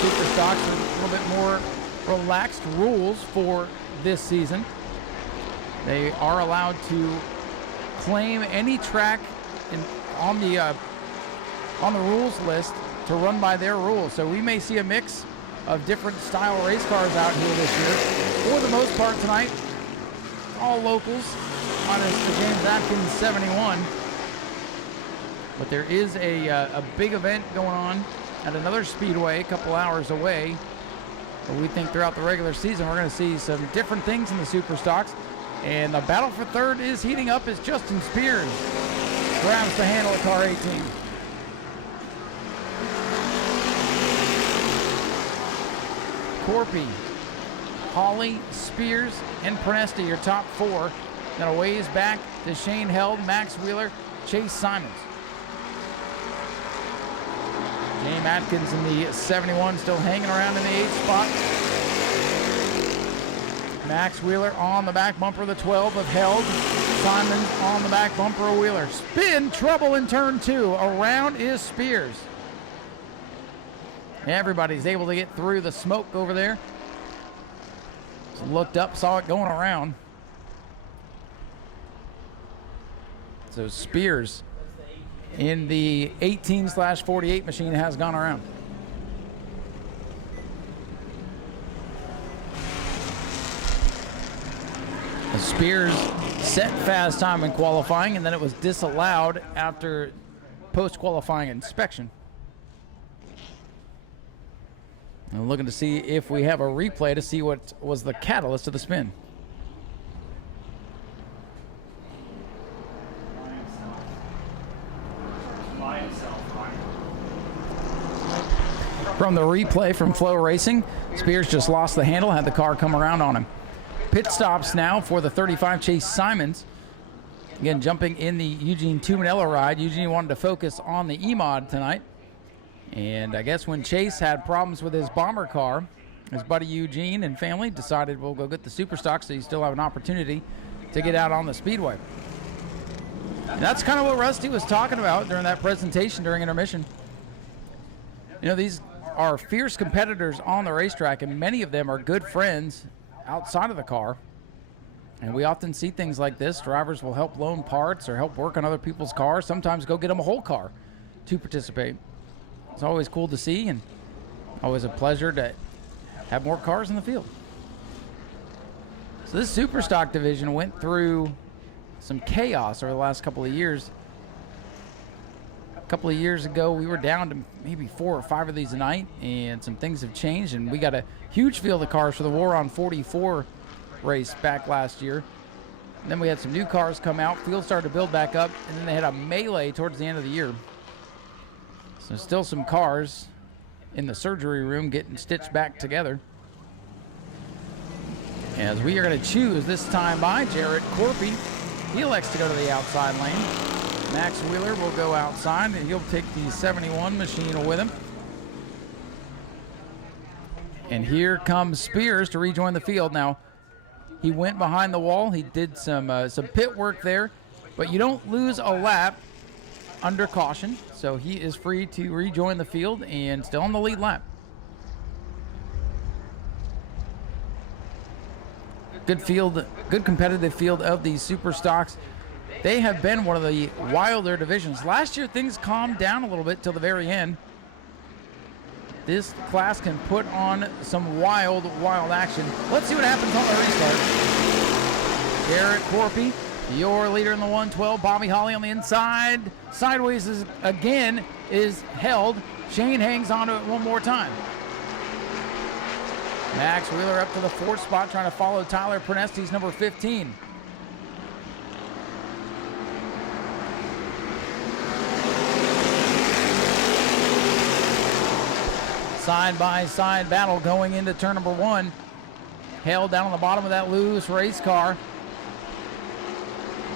Super stocks are a little bit more relaxed rules for this season. They are allowed to claim any track on the rules list to run by their rules. So we may see a mix of different style race cars out here this year. For the most part tonight, all locals, minus the James Atkins 71. But there is a big event going on at another speedway a couple hours away. But we think throughout the regular season we're going to see some different things in the super stocks. And the battle for third is heating up as Justin Spears grabs the handle of car 18. Corpy, Holly, Spears, and Pernesta, your top four. Then a ways back to Shane Held, Max Wheeler, Chase Simons. James Atkins in the 71 still hanging around in the 8th spot. Max Wheeler on the back bumper of the 12 of Held. Simons on the back bumper of Wheeler. Spin, trouble in turn 2. Around is Spears. Everybody's able to get through the smoke over there. Just looked up, saw it going around. So Spears in the 18/48 machine has gone around. Spears set fast time in qualifying, and then it was disallowed after post-qualifying inspection. I'm looking to see if we have a replay to see what was the catalyst of the spin. From the replay from Flow Racing, Spears just lost the handle, had the car come around on him. Pit stops now for the 35 Chase Simons. Again, jumping in the Eugene Tumanello ride. Eugene wanted to focus on the E-Mod tonight. And I guess when Chase had problems with his bomber car, his buddy Eugene and family decided we'll go get the super stock so you still have an opportunity to get out on the speedway. And that's kind of what Rusty was talking about during that presentation during intermission. You know, these are fierce competitors on the racetrack, and many of them are good friends outside of the car. And we often see things like this. Drivers will help loan parts or help work on other people's cars, sometimes go get them a whole car to participate. It's always cool to see, and always a pleasure to have more cars in the field. So this super stock division went through some chaos over the last couple of years. A couple of years ago, we were down to maybe 4 or 5 of these a night, and some things have changed, and we got a huge field of cars for the War on 44 race back last year. And then we had some new cars come out, field started to build back up, and then they had a melee towards the end of the year. So still some cars in the surgery room getting stitched back together. As we are going to choose this time by Jarrett Corpy. He elects to go to the outside lane. Max Wheeler will go outside, and he'll take the 71 machine with him. And here comes Spears to rejoin the field. Now, he went behind the wall. He did some pit work there, but you don't lose a lap under caution, so he is free to rejoin the field and still on the lead lap. Good field, good competitive field of these super stocks. They have been one of the wilder divisions. Last year things calmed down a little bit till the very end. This class can put on some wild action. Let's see what happens on the restart. Garrett Corpy, your leader in the 112. Bobby Holly on the inside. Sideways is Held. Shane hangs on to it one more time. Max Wheeler up to the 4th spot, trying to follow Tyler Pernesti's number 15. Side-by-side battle going into turn number 1. Held down on the bottom of that loose race car.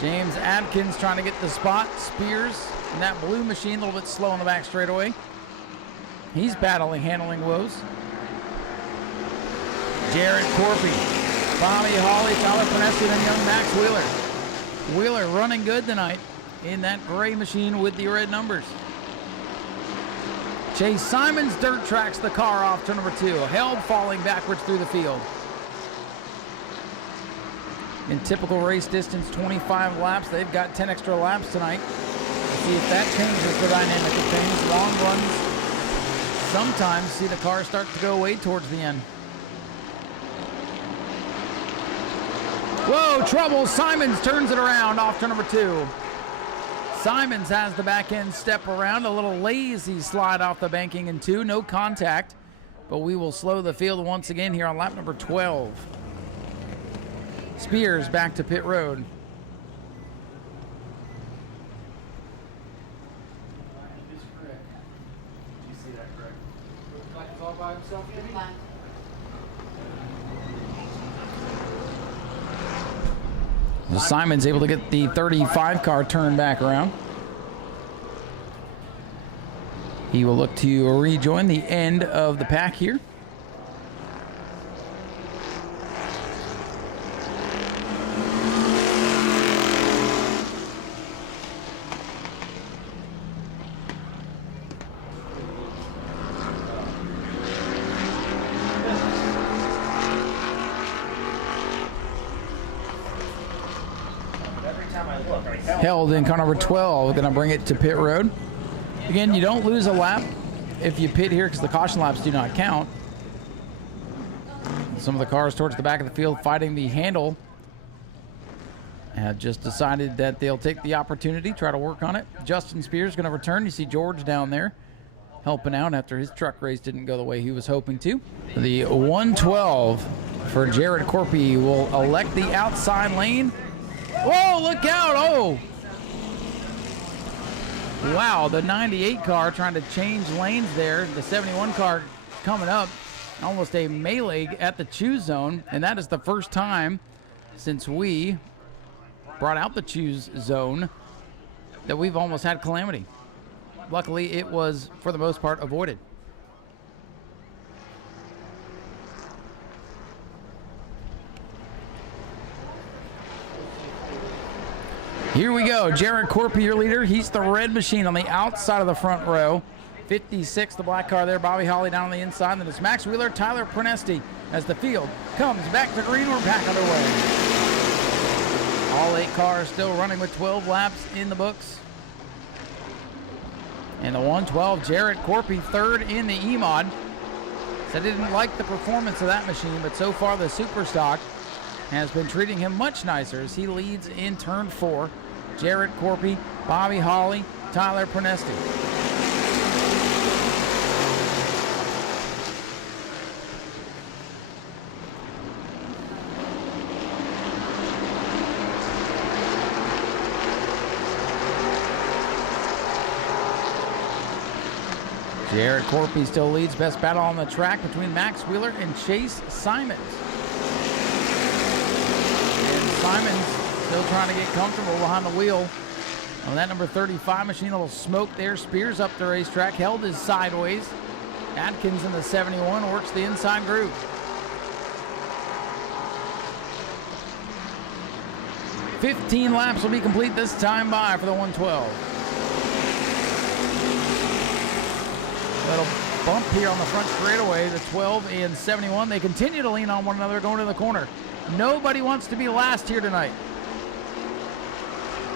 James Atkins trying to get the spot. Spears in that blue machine, a little bit slow on the back straightaway. He's battling handling woes. Jarrett Corpy, Bobby Holly, Tyler Pernesti, and young Max Wheeler. Wheeler running good tonight in that gray machine with the red numbers. Chase Simons dirt tracks the car off turn number 2. Held falling backwards through the field. In typical race distance, 25 laps. They've got 10 extra laps tonight. Let's see if that changes the dynamic of things. Long runs sometimes see the car start to go away towards the end. Whoa, trouble. Simons turns it around off turn number 2. Simons has the back end step around. A little lazy slide off the banking in 2. No contact, but we will slow the field once again here on lap number 12. Spears back to pit road. So Simon's able to get the 35 car turned back around. He will look to rejoin the end of the pack here. Held in car number 12, going to bring it to pit road. Again, you don't lose a lap if you pit here because the caution laps do not count. Some of the cars towards the back of the field fighting the handle have just decided that they'll take the opportunity, try to work on it. Justin Spears going to return. You see George down there helping out after his truck race didn't go the way he was hoping to. The 112 for Jared Corpy will elect the outside lane. Whoa, look out. Oh. Wow, the 98 car trying to change lanes there. The 71 car coming up. Almost a melee at the choose zone. And that is the first time since we brought out the choose zone that we've almost had calamity. Luckily, it was, for the most part, avoided. Here we go. Jared Corpy, your leader. He's the red machine on the outside of the front row. 56, the black car there. Bobby Holly down on the inside. Then it's Max Wheeler, Tyler Prenesti as the field comes back to green. We're back underway. All 8 cars still running with 12 laps in the books. And the 112, Jared Corpy, third in the E-Mod. Said he didn't like the performance of that machine, but so far the Super Stock has been treating him much nicer as he leads in turn 4. Jared Corpy, Bobby Holly, Tyler Prenesti. Jared Corpy still leads. Best battle on the track between Max Wheeler and Chase Simons. And Simons still trying to get comfortable behind the wheel on that number 35 machine. A little smoke there. Spears up the racetrack. Held his sideways. Atkins in the 71 works the inside groove. "15 laps will be complete this time by for the 112. Little bump here on the front straightaway. The 12 and 71. They continue to lean on one another going to the corner. Nobody wants to be last here tonight.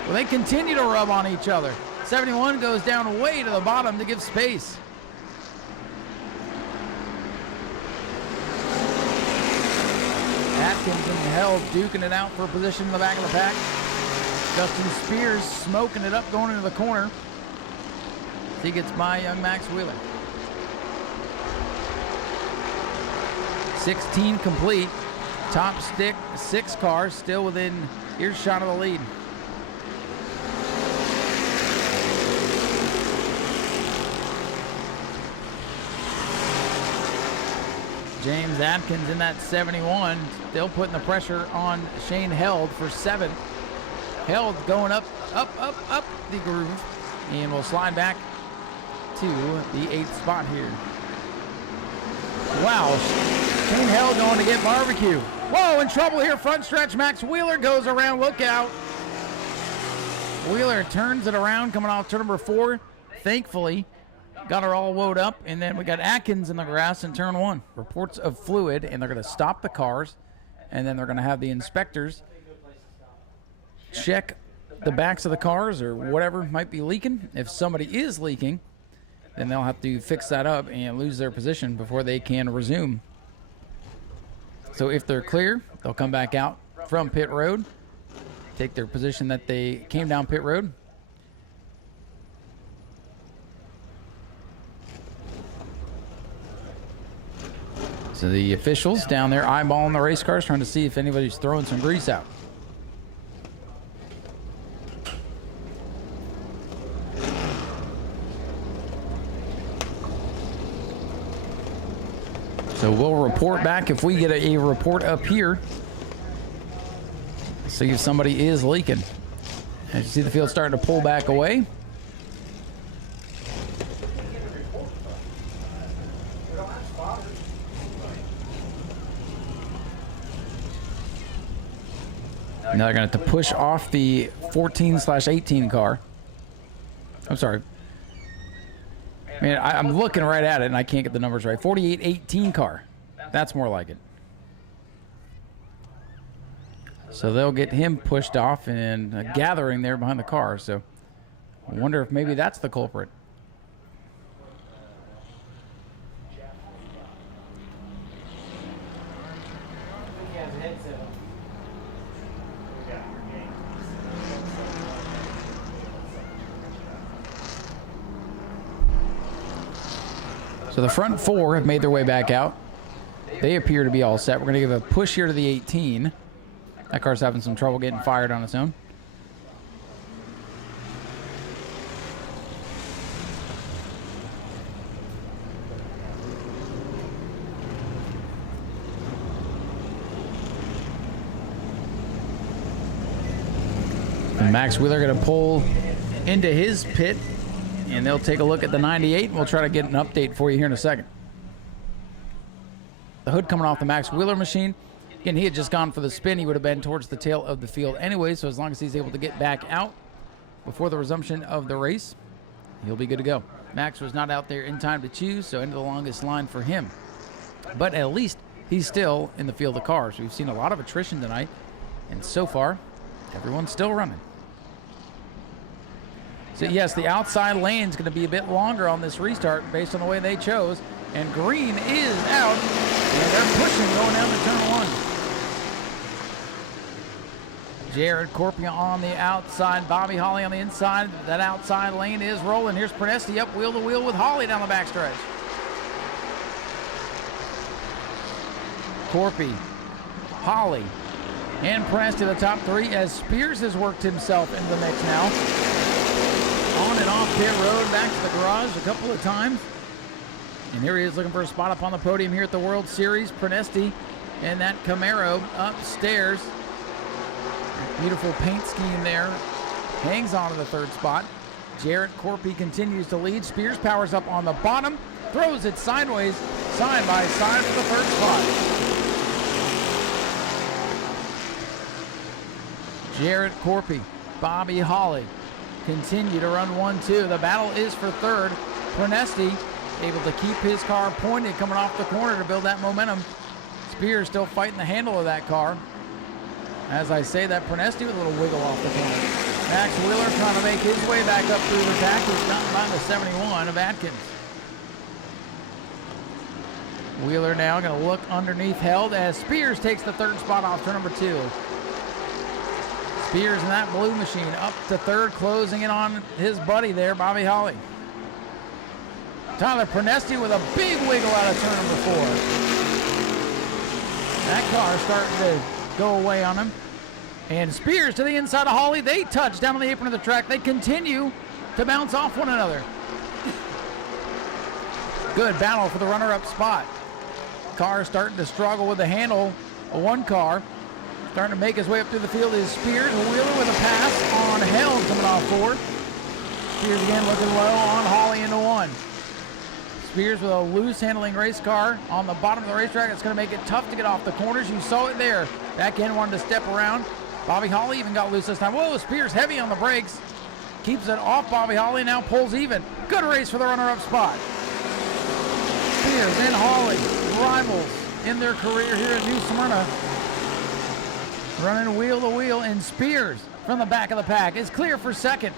Well, they continue to rub on each other. 71 goes down way to the bottom to give space. Atkins and Held duking it out for position in the back of the pack. Justin Spears smoking it up going into the corner. He gets by young Max Wheeler. 16 complete. Top stick, 6 cars still within earshot of the lead. James Atkins in that 71, still putting the pressure on Shane Held for 7th. Held going up the groove, and will slide back to the 8th spot here. Wow, Shane Held going to get barbecue. Whoa, in trouble here, front stretch. Max Wheeler goes around, look out. Wheeler turns it around, coming off turn number 4. Thankfully, got her all woed up, and then we got Atkins in the grass in turn 1. Reports of fluid, and they're going to stop the cars, and then they're going to have the inspectors check the backs of the cars or whatever might be leaking. If somebody is leaking, then they'll have to fix that up and lose their position before they can resume. So if they're clear, they'll come back out from pit road, take their position that they came down pit road. So the officials down there eyeballing the race cars, trying to see if anybody's throwing some grease out. So we'll report back if we get a report up here. See if somebody is leaking. As you see the field starting to pull back away. Now they're going to have to push off the 14/18 car. I'm sorry. Man, I'm looking right at it, and I can't get the numbers right. 4818 car. That's more like it. So they'll get him pushed off and gathering there behind the car. So I wonder if maybe that's the culprit. So the front 4 have made their way back out. They appear to be all set. We're going to give a push here to the 18. That car's having some trouble getting fired on its own. And Max Wheeler going to pull into his pit, and they'll take a look at the 98, and we'll try to get an update for you here in a second. The hood coming off the Max Wheeler machine. Again, he had just gone for the spin. He would have been towards the tail of the field anyway, so as long as he's able to get back out before the resumption of the race, he'll be good to go. Max was not out there in time to choose, so into the longest line for him. But at least he's still in the field of cars. We've seen a lot of attrition tonight, and so far, everyone's still running. So yes, the outside lane is going to be a bit longer on this restart based on the way they chose. And green is out, and they're pushing going down to turn 1. Jared Corpia on the outside, Bobby Holly on the inside. That outside lane is rolling. Here's Prenesti up wheel to wheel with Holly down the backstretch. Corpy, Holly, and Prenesti the top 3 as Spears has worked himself into the mix now. On and off pit road, back to the garage a couple of times. And here he is looking for a spot up on the podium here at the World Series. Prenesti and that Camaro upstairs. Beautiful paint scheme there. Hangs on to the 3rd spot. Jarrett Corpy continues to lead. Spears powers up on the bottom. Throws it sideways, side by side for the 3rd spot. Jarrett Corpy, Bobby Holly continue to run 1-2. The battle is for 3rd. Prenesti able to keep his car pointed coming off the corner to build that momentum. Spears still fighting the handle of that car. As I say that, Prenesti with a little wiggle off the corner. Max Wheeler trying to make his way back up through the pack. He's gotten by the 71 of Atkins. Wheeler now going to look underneath held as Spears takes the 3rd spot off turn number 2. Spears in that blue machine up to 3rd, closing in on his buddy there, Bobby Holly. Tyler Prenesti with a big wiggle out of turn number 4. That car starting to go away on him. And Spears to the inside of Holly. They touch down on the apron of the track. They continue to bounce off one another. Good battle for the runner-up spot. Car starting to struggle with the handle of one car. Starting to make his way up through the field is Spears. Wheeler with a pass on Held coming off 4. Spears again looking low on Holly into 1. Spears with a loose handling race car on the bottom of the racetrack. It's going to make it tough to get off the corners. You saw it there. Back end wanted to step around. Bobby Holly even got loose this time. Whoa, Spears heavy on the brakes. keeps it off Bobby Holly, now pulls even. Good race for the runner-up spot. Spears and Holly, rivals in their career here at New Smyrna. Running wheel to wheel, and Spears from the back of the pack is clear for second.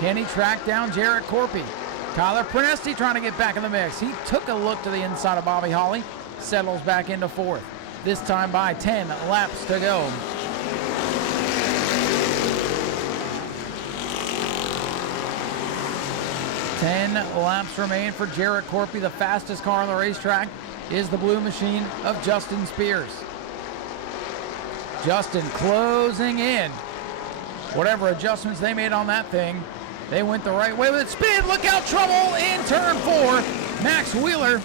Can he track down Jarrett Corpy? Tyler Prenesti trying to get back in the mix. He took a look to the inside of Bobby Holly, settles back into fourth. This time by 10 laps to go. Ten laps remain for Jarrett Corpy. The fastest car on the racetrack is the blue machine of Justin Spears. Justin closing in. Whatever adjustments they made on that thing, they went the right way with it. Spin, look out, trouble in turn 4. Max Wheeler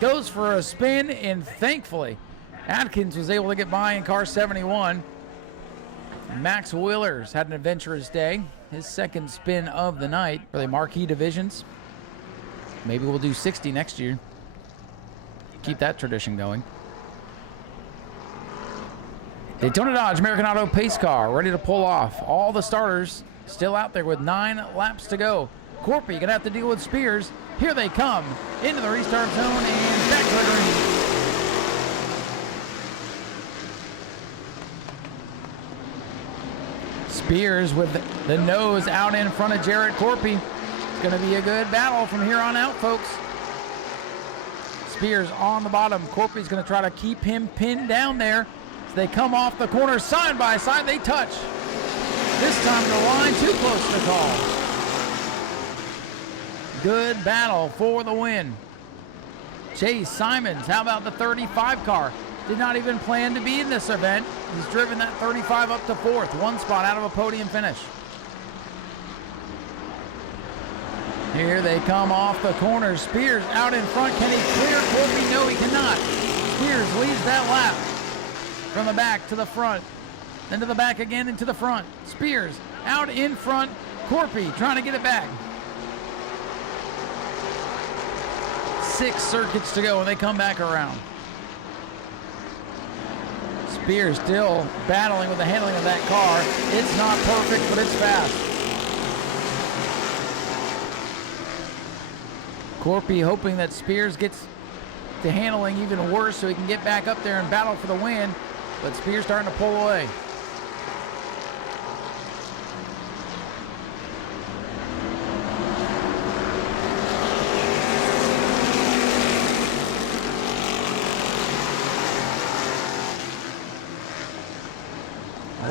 goes for a spin, and thankfully, Atkins was able to get by in car 71. Max Wheeler's had an adventurous day. His second spin of the night for the marquee divisions. Maybe we'll do 60 next year. Keep that tradition going. Daytona Dodge American Auto pace car ready to pull off. All the starters still out there with 9 laps to go. Corpy gonna have to deal with Spears. Here they come into the restart zone and back to the green. Spears with the nose out in front of Jarrett Corpy. It's going to be a good battle from here on out, folks. Spears on the bottom. Corpy's going to try to keep him pinned down there. As they come off the corner side by side, they touch. This time the line too close to call. Good battle for the win. Chase Simons, how about the 35 car? Did not even plan to be in this event. He's driven that 35 up to 4th, 1 spot out of a podium finish. Here they come off the corner. Spears out in front. Can he clear Corpy? No, he cannot. Spears leads that lap. From the back to the front. Then to the back again and to the front. Spears out in front. Corpy trying to get it back. 6 circuits to go when they come back around. Spears still battling with the handling of that car. It's not perfect, but it's fast. Corpy hoping that Spears gets the handling even worse so he can get back up there and battle for the win, but Spears starting to pull away.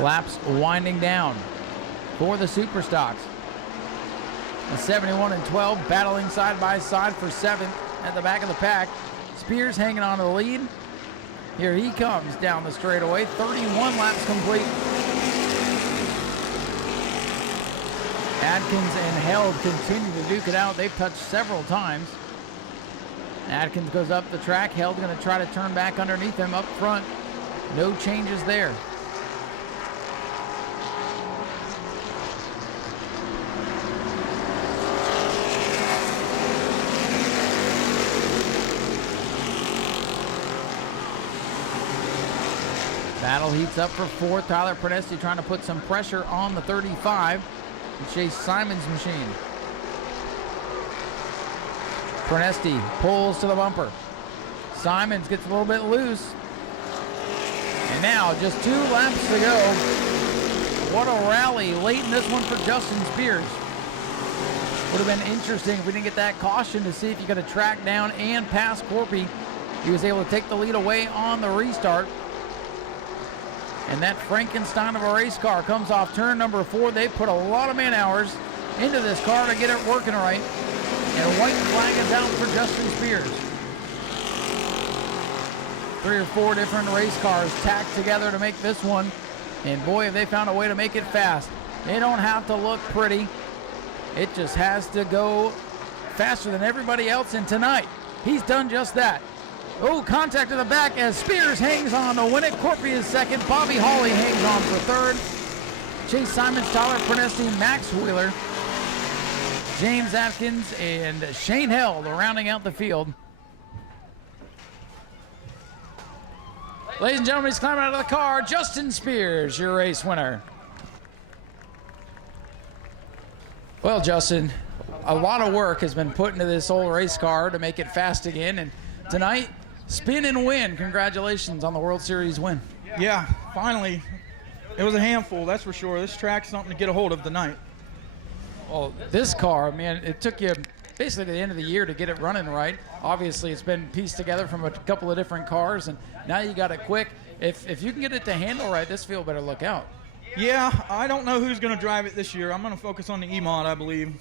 Laps winding down for the Super Stocks. The 71 and 12 battling side by side for 7th at the back of the pack. Spears hanging on to the lead. Here he comes down the straightaway. 31 laps complete. Atkins and Held continue to duke it out. They've touched several times. Atkins goes up the track. Held going to try to turn back underneath him up front. No changes there. Battle heats up for 4th. Tyler Prenesti trying to put some pressure on the 35 and Chase Simons' machine. Prenesti pulls to the bumper. Simons gets a little bit loose. And now just 2 laps to go. What a rally late in this one for Justin Spears. Would have been interesting if we didn't get that caution to see if he could have tracked down and pass Corpy. He was able to take the lead away on the restart. And that Frankenstein of a race car comes off turn number 4. They put a lot of man hours into this car to get it working right. And a white flag is out for Justin Spears. 3 or 4 different race cars tacked together to make this one. And boy, have they found a way to make it fast. They don't have to look pretty. It just has to go faster than everybody else. And tonight, he's done just that. Oh, contact to the back as Spears hangs on to win it. Corpy is 2nd. Bobby Holly hangs on for 3rd. Chase Simons, Tyler Prenesti, Max Wheeler, James Atkins, and Shane Held rounding out the field. Ladies and gentlemen, he's climbing out of the car. Justin Spears, your race winner. Well, Justin, a lot of work has been put into this old race car to make it fast again, and tonight, spin and win. Congratulations on the World Series win. Yeah, finally. It was a handful, that's for sure. This track's something to get a hold of tonight. Well, this car, man, it took you basically to the end of the year to get it running right. Obviously, it's been pieced together from a couple of different cars, and now you got it quick. If you can get it to handle right, this field better look out. Yeah, I don't know who's going to drive it this year. I'm going to focus on the E-Mod, I believe.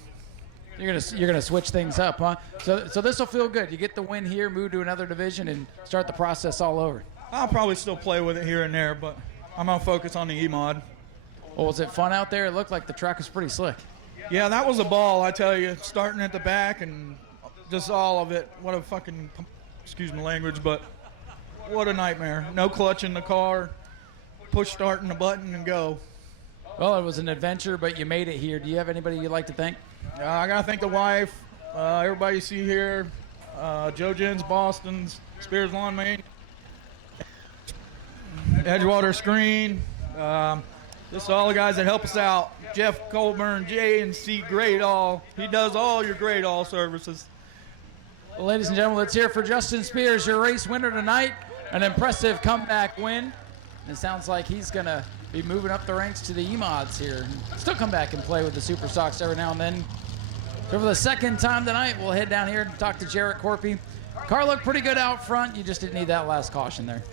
You're gonna switch things up, huh? So this will feel good. You get the win here, move to another division, and start the process all over. I'll probably still play with it here and there, but I'm going to focus on the E-Mod. Well, was it fun out there? It looked like the track was pretty slick. Yeah, that was a ball, I tell you. Starting at the back and just all of it. What a fucking, excuse my language, but what a nightmare. No clutch in the car, push starting the button and go. Well, it was an adventure, but you made it here. Do you have anybody you'd like to thank? I got to thank the wife, everybody you see here, Joe Jens, Boston's, Spears Lawn Main, Edgewater Screen, just all the guys that help us out. Jeff Colburn, J&C Great All. He does all your Great All services. Well, ladies and gentlemen, let's hear it for Justin Spears, your race winner tonight. An impressive comeback win. And it sounds like he's going to be moving up the ranks to the E-Mods here. Still come back and play with the Super Stocks every now and then. So for the second time tonight, we'll head down here and talk to Jarrett Corpy. Car looked pretty good out front. You just didn't need that last caution there.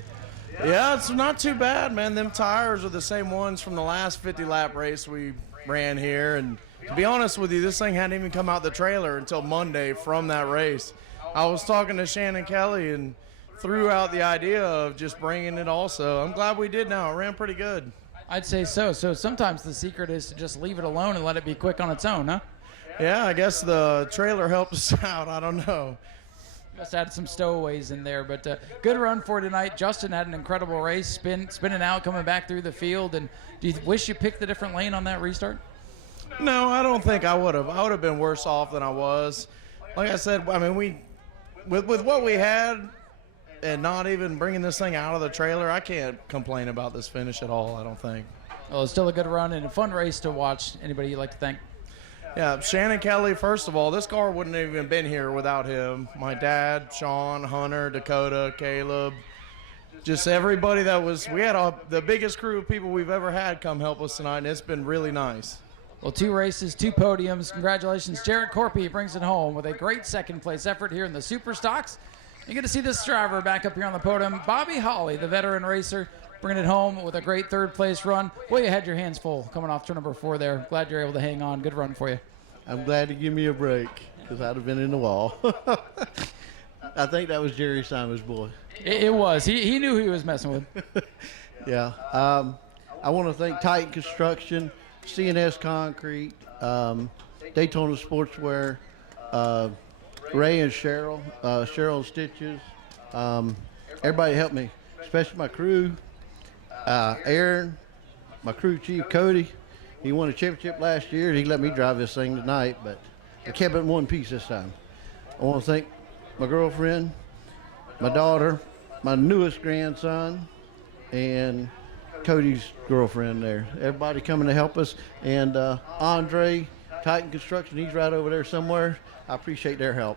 Yeah, it's not too bad, man. Them tires are the same ones from the last 50-lap race we ran here. And to be honest with you, this thing hadn't even come out the trailer until Monday from that race. I was talking to Shannon Kelly and threw out the idea of just bringing it also. I'm glad we did now. It ran pretty good. I'd say so. So sometimes the secret is to just leave it alone and let it be quick on its own, huh? Yeah, I guess the trailer helped us out. I don't know. Just add some stowaways in there, but good run for tonight. Justin had an incredible race, spinning out, coming back through the field. And do you wish you picked a different lane on that restart? No, I don't think I would have. I would have been worse off than I was. Like I said, I mean, with what we had and not even bringing this thing out of the trailer, I can't complain about this finish at all, I don't think. Well, it's still a good run and a fun race to watch. Anybody you'd like to thank? Yeah, Shannon Kelly, first of all, this car wouldn't have even been here without him. My dad, Sean, Hunter, Dakota, Caleb, just everybody that was, we had the biggest crew of people we've ever had come help us tonight, and it's been really nice. Well, 2 races, 2 podiums. Congratulations, Jarrett Corpy brings it home with a great second-place effort here in the Super Stocks. You get to see this driver back up here on the podium, Bobby Holly, the veteran racer, bringing it home with a great third-place run. Well, you had your hands full coming off turn number 4 there. Glad you're able to hang on. Good run for you. I'm glad to give me a break because I'd have been in the wall. I think that was Jerry Simon's boy. It was. He knew who he was messing with. Yeah. I want to thank Titan Construction, CNS Concrete, Daytona Sportswear, Ray and Cheryl, Cheryl Stitches. Everybody helped me, especially my crew. Aaron, my crew chief, Cody. He won a championship last year. He let me drive this thing tonight, but I kept it in one piece this time. I want to thank my girlfriend, my daughter, my newest grandson, and Cody's girlfriend there. Everybody coming to help us. And Andre, Titan Construction, he's right over there somewhere. I appreciate their help.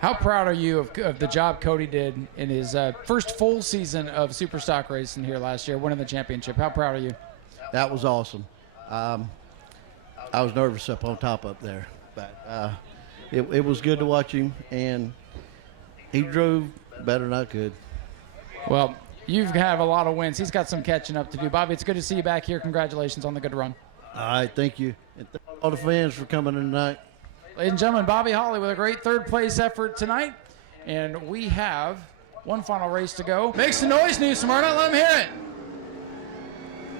How proud are you of the job Cody did in his first full season of Super Stock racing here last year, winning the championship? How proud are you? That was awesome. I was nervous up on top up there, but it was good to watch him, and he drove better than I could. Well, you have a lot of wins. He's got some catching up to do. Bobby, it's good to see you back here. Congratulations on the good run. All right, thank you. And thank all the fans for coming tonight. Ladies and gentlemen, Bobby Holly with a great third-place effort tonight. And we have one final race to go. Make some noise, Nau Smyrna. Let him hear it.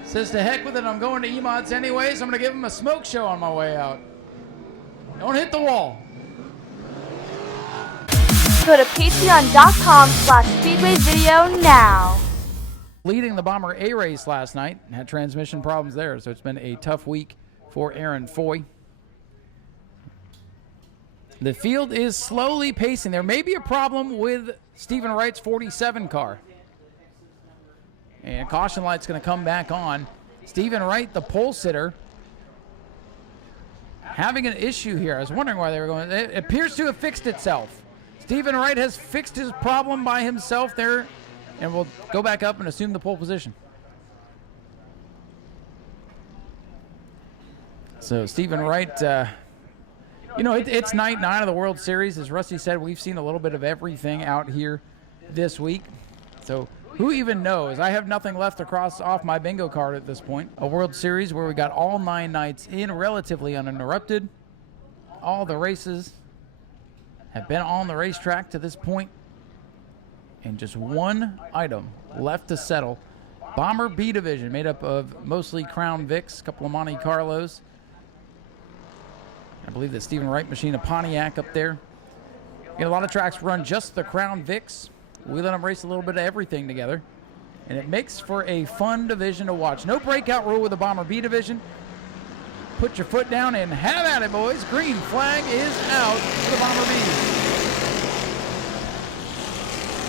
Says to heck with it. I'm going to E-Mods anyways. I'm going to give him a smoke show on my way out. Don't hit the wall. Go to patreon.com/Speedway video now. Leading the Bomber A race last night. Had transmission problems there, so it's been a tough week for Aaron Foy. The field is slowly pacing. There may be a problem with Stephen Wright's 47 car. And caution light's going to come back on. Stephen Wright, the pole sitter, having an issue here. I was wondering why they were going. It appears to have fixed itself. Stephen Wright has fixed his problem by himself there, and will go back up and assume the pole position. So Stephen Wright, you know, it's night 9 of the World Series. As Rusty said, we've seen a little bit of everything out here this week. So who even knows? I have nothing left to cross off my bingo card at this point. A World Series where we got all 9 nights in relatively uninterrupted. All the races have been on the racetrack to this point. And just one item left to settle. Bomber B division, made up of mostly Crown Vics, a couple of Monte Carlos. I believe the Stephen Wright machine, a Pontiac up there. A lot of tracks run just the Crown Vics. We let them race a little bit of everything together. And it makes for a fun division to watch. No breakout rule with the Bomber B division. Put your foot down and have at it, boys. Green flag is out for the Bomber B.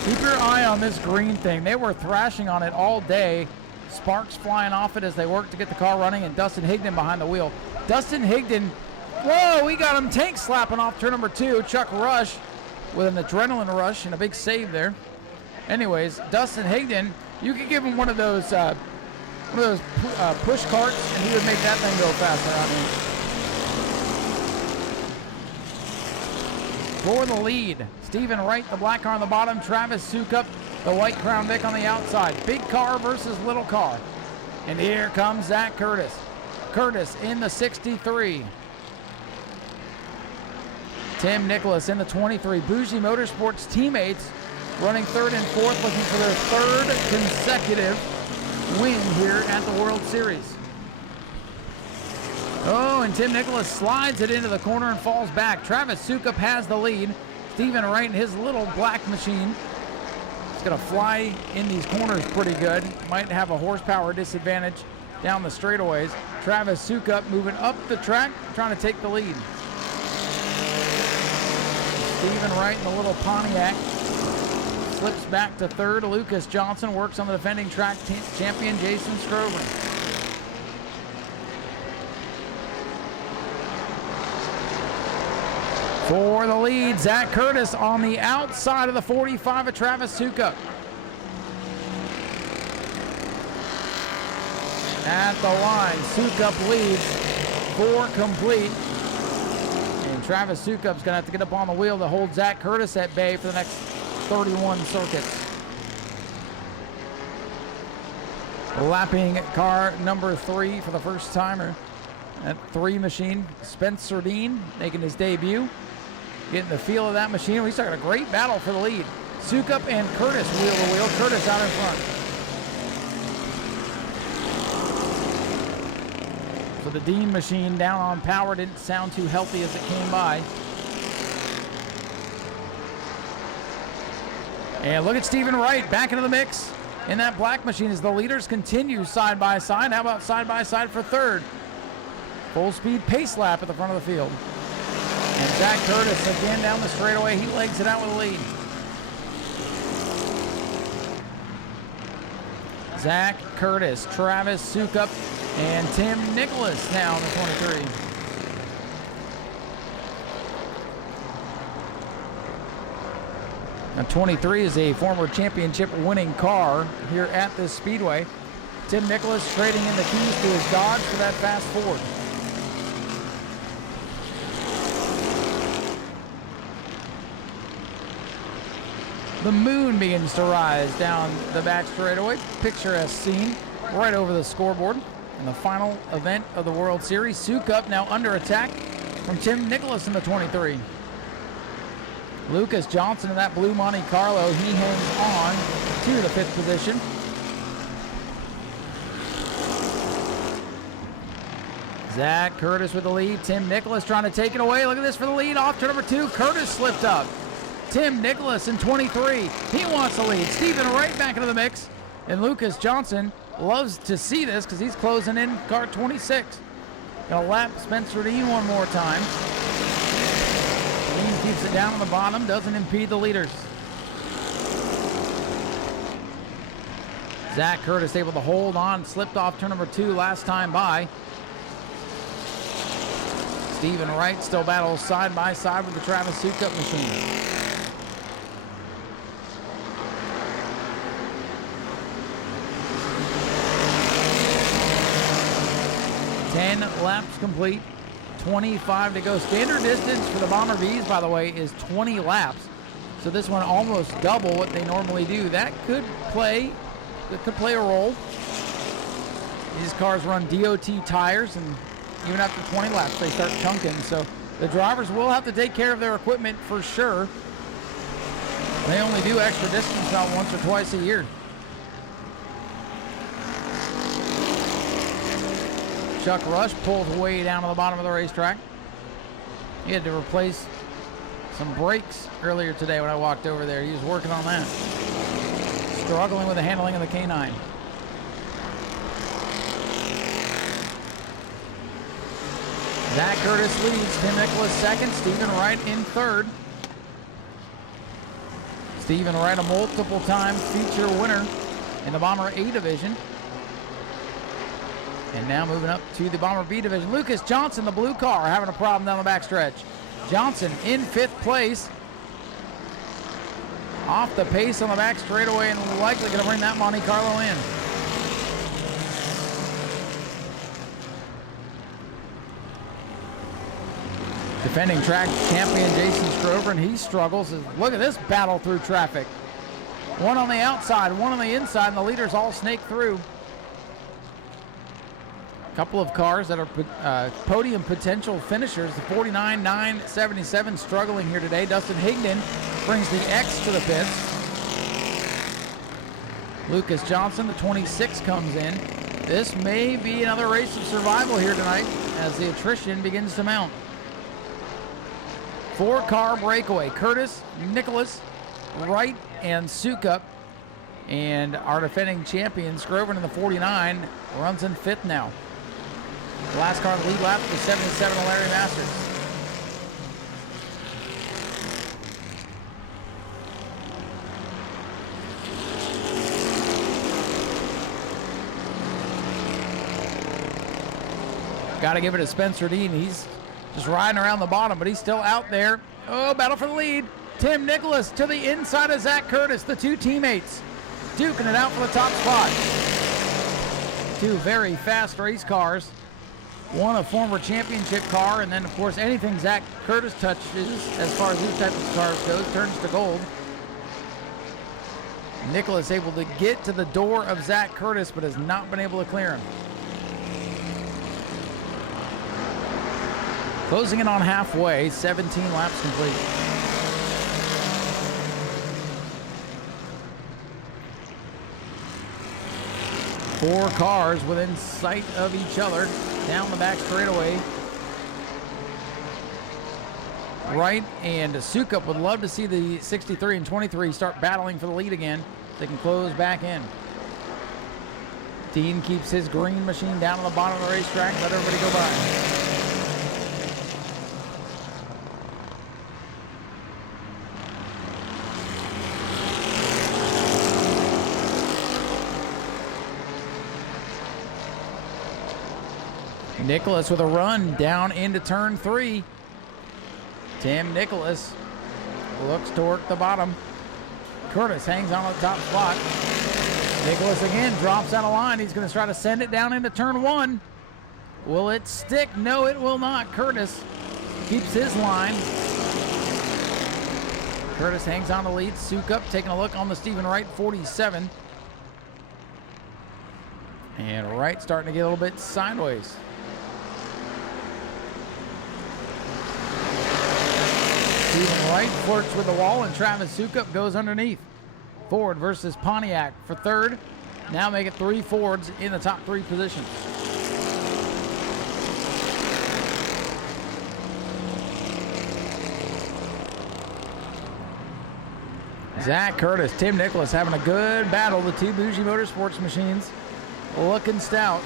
Keep your eye on this green thing. They were thrashing on it all day. Sparks flying off it as they work to get the car running, and Dustin Higdon behind the wheel. Dustin Higdon, whoa, we got him tank slapping off turn number 2. Chuck Rush with an adrenaline rush and a big save there. Anyways, Dustin Higdon, you could give him one of those push carts, and he would make that thing go faster out here. For the lead, Stephen Wright, the black car on the bottom. Travis Sukup, the white Crown Vic on the outside. Big car versus little car. And here comes Zach Curtis. Curtis in the 63. Tim Nicholas in the 23. Bougie Motorsports teammates running 3rd and 4th, looking for their 3rd consecutive win here at the World Series. Oh, and Tim Nicholas slides it into the corner and falls back. Travis Sukup has the lead. Stephen Wright in his little black machine is going to fly in these corners pretty good. Might have a horsepower disadvantage down the straightaways. Travis Sukup moving up the track, trying to take the lead. Stephen Wright in the little Pontiac slips back to 3rd. Lucas Johnson works on the defending track champion Jason Strover. For the lead, Zach Curtis on the outside of the 45 of Travis Sukup. At the line, Sukup leads 4 complete. Travis Sukup's going to have to get up on the wheel to hold Zach Curtis at bay for the next 31 circuits. Lapping car number 3 for the first timer. That 3 machine, Spencer Dean, making his debut. Getting the feel of that machine. We started a great battle for the lead. Sukup and Curtis wheel to wheel. Curtis out in front. So the Dean machine down on power didn't sound too healthy as it came by. And look at Stephen Wright back into the mix in that black machine as the leaders continue side by side. How about side by side for 3rd? Full speed pace lap at the front of the field. And Zach Curtis again down the straightaway. He legs it out with a lead. Zach Curtis, Travis Sukup, and Tim Nicholas now in the 23. Now 23 is a former championship winning car here at this Speedway. Tim Nicholas trading in the keys to his Dodge for that Fast Ford. The moon begins to rise down the back straightaway. Picturesque scene right over the scoreboard. In the final event of the World Series, Sukup now under attack from Tim Nicholas in the 23. Lucas Johnson in that blue Monte Carlo, he hangs on to the 5th position. Zach Curtis with the lead. Tim Nicholas trying to take it away. Look at this for the lead. Off to number 2. Curtis slipped up. Tim Nicholas in 23. He wants the lead. Stephen Wright back into the mix. And Lucas Johnson loves to see this because he's closing in car 26. Gonna lap Spencer Dean one more time. Dean keeps it down on the bottom, doesn't impede the leaders. Zach Curtis able to hold on, slipped off turn number 2 last time by. Stephen Wright still battles side by side with the Travis Sukup machine. 10 laps complete, 25 to go. Standard distance for the Bomber Vs, by the way, is 20 laps. So this one almost double what they normally do. That could play a role. These cars run DOT tires, and even after 20 laps, they start chunking. So the drivers will have to take care of their equipment for sure. They only do extra distance about once or twice a year. Chuck Rush pulls way down to the bottom of the racetrack. He had to replace some brakes earlier today when I walked over there. He was working on that. Struggling with the handling of the K9. Zach Curtis leads, Tim Nicholas second, Stephen Wright in third. Stephen Wright, a multiple-time feature winner in the Bomber A division. And now moving up to the Bomber B division. Lucas Johnson, the blue car, having a problem down the backstretch. Johnson in 5th place. Off the pace on the back straightaway and likely going to bring that Monte Carlo in. Defending track champion Jason Strover, and he struggles. Look at this battle through traffic. One on the outside, one on the inside, and the leaders all snake through. Couple of cars that are podium potential finishers. The 49, 9, 77 struggling here today. Dustin Higdon brings the X to the pits. Lucas Johnson, the 26, comes in. This may be another race of survival here tonight as the attrition begins to mount. 4-car breakaway. Curtis, Nicholas, Wright, and Sukup. And our defending champion, Scroven in the 49, runs in 5th now. The last car in the lead lap was 77 of Larry Masters. Got to give it to Spencer Dean. He's just riding around the bottom, but he's still out there. Oh, battle for the lead. Tim Nicholas to the inside of Zach Curtis, the two teammates, duking it out for the top spot. Two very fast race cars. One a former championship car, and then of course anything Zach Curtis touches as far as these types of cars goes turns to gold. Nicholas able to get to the door of Zach Curtis, but has not been able to clear him. Closing in on halfway, 17 laps complete. Four cars within sight of each other down the back straightaway. Wright and Sukup would love to see the 63 and 23 start battling for the lead again. They can close back in. Dean keeps his green machine down on the bottom of the racetrack, let everybody go by. Nicholas with a run down into turn 3. Tim Nicholas looks to work the bottom. Curtis hangs on the top spot. Nicholas again drops out of line. He's going to try to send it down into turn 1. Will it stick? No, it will not. Curtis keeps his line. Curtis hangs on the lead. Sukup taking a look on the Stephen Wright 47. And Wright starting to get a little bit sideways. Stephen Wright flirts with the wall, and Travis Sukup goes underneath. Ford versus Pontiac for third. Now make it 3 Fords in the top 3 positions. Zach Curtis, Tim Nicholas having a good battle. The two Bougie Motorsports machines looking stout.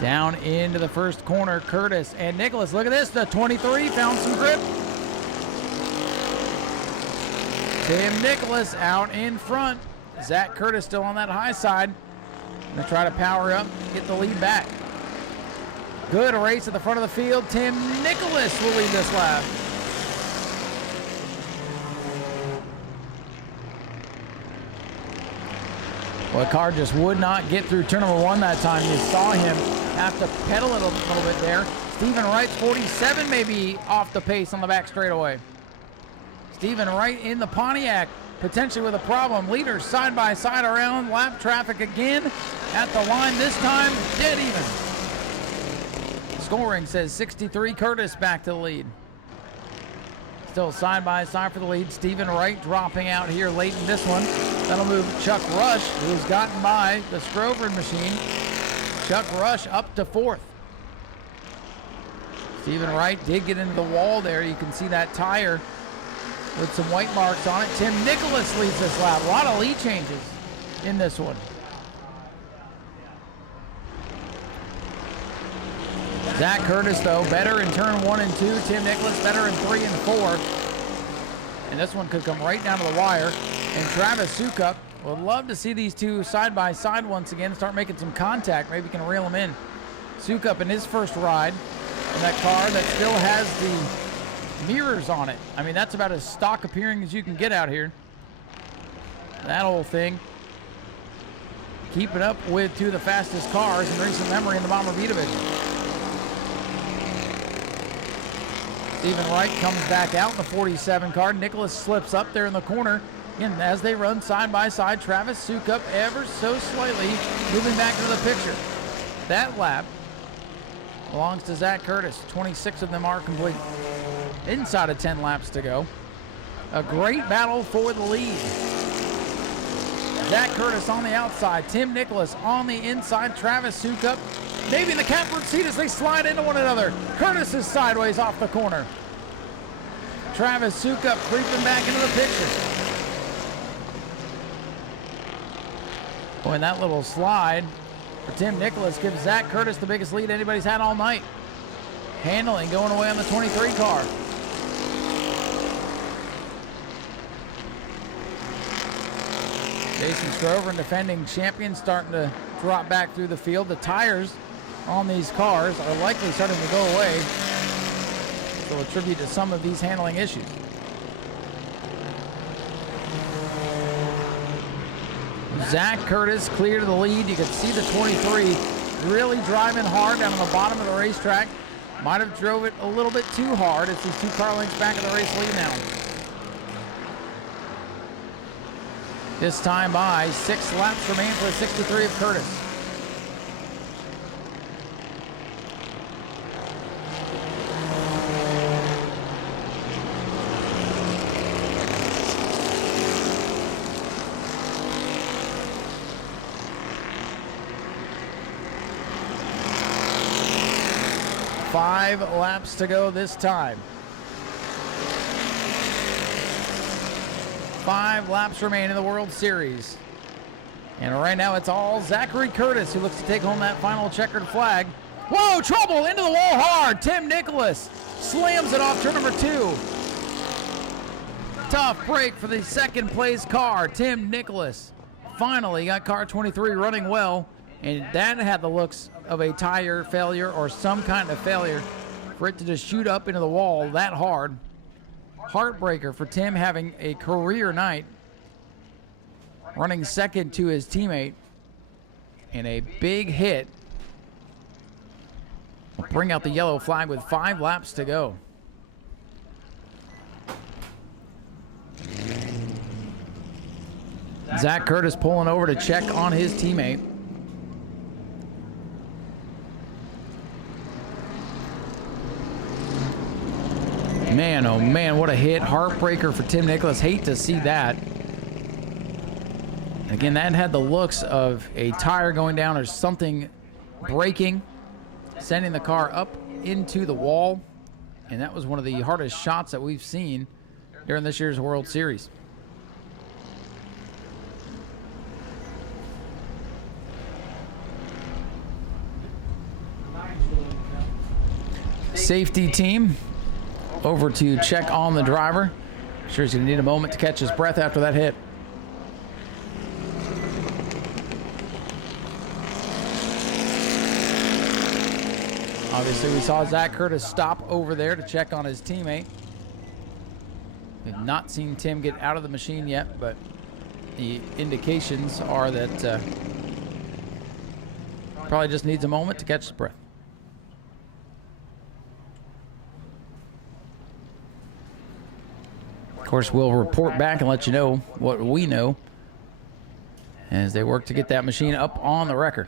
Down into the first corner, Curtis and Nicholas. Look at this, the 23 found some grip. Tim Nicholas out in front. Zach Curtis still on that high side. Gonna try to power up, get the lead back. Good race at the front of the field. Tim Nicholas will lead this lap. Well, the car just would not get through turn number 1 that time. You saw him have to pedal it a little bit there. Stephen Wright's 47 may be off the pace on the back straightaway. Stephen Wright in the Pontiac, potentially with a problem. Leaders side by side around lap traffic again. At the line this time, dead even. Scoring says 63, Curtis back to the lead. Still side by side for the lead. Stephen Wright dropping out here late in this one. That'll move Chuck Rush, who's gotten by the Scrover machine. Chuck Rush up to 4th. Stephen Wright did get into the wall there. You can see that tire with some white marks on it. Tim Nicholas leads this lap. A lot of lead changes in this one. Zach Curtis, though, better in turn 1 and 2. Tim Nicholas better in 3 and 4. And this one could come right down to the wire. And Travis Sukup, would love to see these two side by side once again, start making some contact. Maybe we can reel them in. Sukup in his first ride in that car that still has the mirrors on it. I mean, that's about as stock appearing as you can get out here. That whole thing. Keeping up with two of the fastest cars in recent memory in the Bomber B division. Stephen Wright comes back out in the 47 car. Nicholas slips up there in the corner. And as they run side by side, Travis Sukup ever so slightly moving back into the picture. That lap belongs to Zach Curtis. 26 of them are complete. Inside of 10 laps to go. A great battle for the lead. Zach Curtis on the outside. Tim Nicholas on the inside. Travis Sukup maybe in the catbird seat as they slide into one another. Curtis is sideways off the corner. Travis Sukup creeping back into the picture. Boy, and that little slide for Tim Nicholas gives Zach Curtis the biggest lead anybody's had all night. Handling going away on the 23 car. Jason Strover, defending champion, starting to drop back through the field. The tires on these cars are likely starting to go away, so we'll attribute to some of these handling issues. Zach Curtis clear to the lead. You can see the 23 really driving hard down on the bottom of the racetrack. Might have drove it a little bit too hard. It's these 2 car lengths back in the race lead now. This time by 6 laps remain for the 63 of Curtis. Five laps to go this time. 5 laps remain in the World Series. And right now it's all Zachary Curtis who looks to take home that final checkered flag. Whoa, trouble into the wall hard. Tim Nicholas slams it off turn number 2. Tough break for the second place car. Tim Nicholas finally got car 23 running well. And that had the looks of a tire failure or some kind of failure for it to just shoot up into the wall that hard. Heartbreaker for Tim having a career night, running second to his teammate, and a big hit. We'll bring out the yellow flag with 5 laps to go. Zach Curtis pulling over to check on his teammate. Man, oh man, what a hit. Heartbreaker for Tim Nicholas. Hate to see that. Again, that had the looks of a tire going down or something breaking, sending the car up into the wall. And that was one of the hardest shots that we've seen during this year's World Series. Safety team over to check on the driver. Sure he's gonna need a moment to catch his breath after that hit. Obviously, we saw Zach Curtis stop over there to check on his teammate. We have not seen Tim get out of the machine yet, but the indications are that probably just needs a moment to catch his breath. Of course, we'll report back and let you know what we know as they work to get that machine up on the record.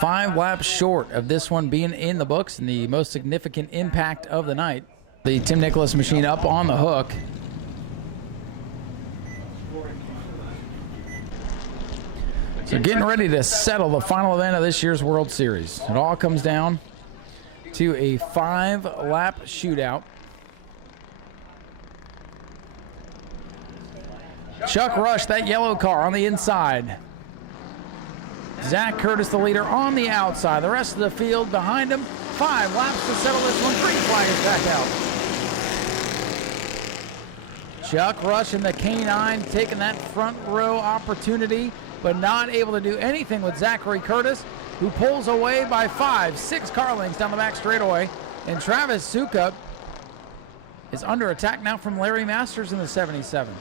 5 laps short of this one being in the books and the most significant impact of the night. The Tim Nicholas machine up on the hook. So getting ready to settle the final event of this year's World Series. It all comes down to a 5-lap shootout. Chuck Rush, that yellow car on the inside. Zach Curtis, the leader, on the outside. The rest of the field behind him. 5 laps to settle this one. Green flag is back out. Chuck Rush in the K9 taking that front row opportunity, but not able to do anything with Zachary Curtis, who pulls away by 6 car lengths down the back straightaway. And Travis Sukup is under attack now from Larry Masters in the 77.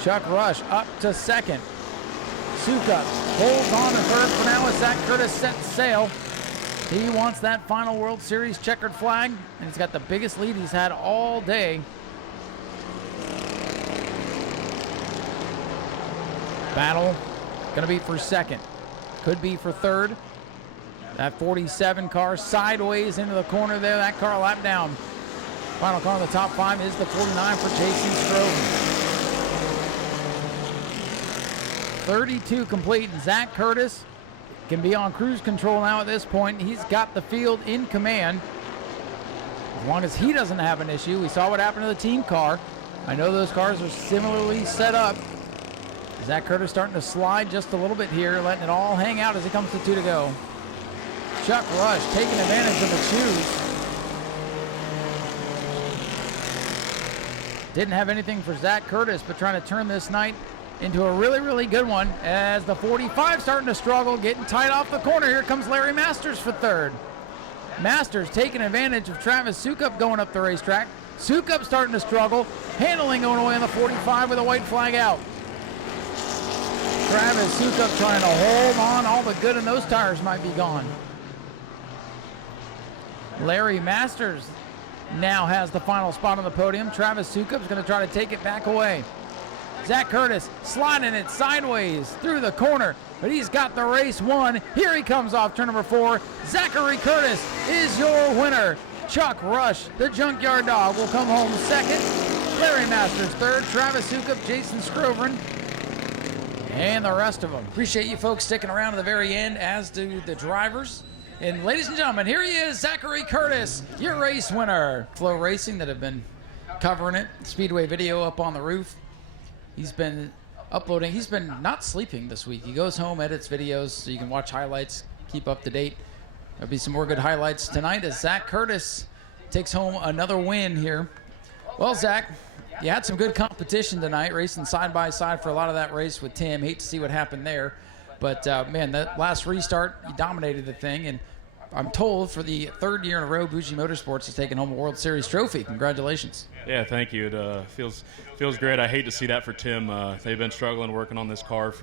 Chuck Rush up to second. Sukup holds on to third for now as Zach Curtis sets sail. He wants that final World Series checkered flag, and he's got the biggest lead he's had all day. Battle gonna be for second, could be for third. That 47 car sideways into the corner there, that car a lap down. Final car in the top 5 is the 49 for Jason Stroman. 32 complete, and Zach Curtis can be on cruise control now at this point. He's got the field in command. As long as he doesn't have an issue. We saw what happened to the team car. I know those cars are similarly set up. Zach Curtis starting to slide just a little bit here, letting it all hang out as it comes to 2 to go. Chuck Rush taking advantage of the shoes. Didn't have anything for Zach Curtis, but trying to turn this night into a really, really good one as the 45 starting to struggle, getting tight off the corner. Here comes Larry Masters for third. Masters taking advantage of Travis Sukup going up the racetrack. Sukup starting to struggle, handling going away on the 45 with a white flag out. Travis Sukup trying to hold on. All the good in those tires might be gone. Larry Masters now has the final spot on the podium. Travis Sukup is going to try to take it back away. Zach Curtis sliding it sideways through the corner, but he's got the race won. Here he comes off turn number 4. Zachary Curtis is your winner. Chuck Rush, the Junkyard Dog, will come home second. Larry Masters third. Travis Sukup, Jason Scrovern, and the rest of them. Appreciate you folks sticking around to the very end, as do the drivers. And ladies and gentlemen, here he is, Zachary Curtis, your race winner. Flow Racing that have been covering it. Speedway video up on the roof. He's been uploading. He's been not sleeping this week. He goes home, edits videos, so you can watch highlights, keep up to date. There'll be some more good highlights tonight as Zach Curtis takes home another win here. Well, Zach, you had some good competition tonight, racing side by side for a lot of that race with Tim. Hate to see what happened there. But, man, that last restart, you dominated the thing. And I'm told for the 3rd year in a row, Bougie Motorsports has taken home a World Series trophy. Congratulations. Yeah, thank you. It feels great. I hate to see that for Tim. They've been struggling working on this car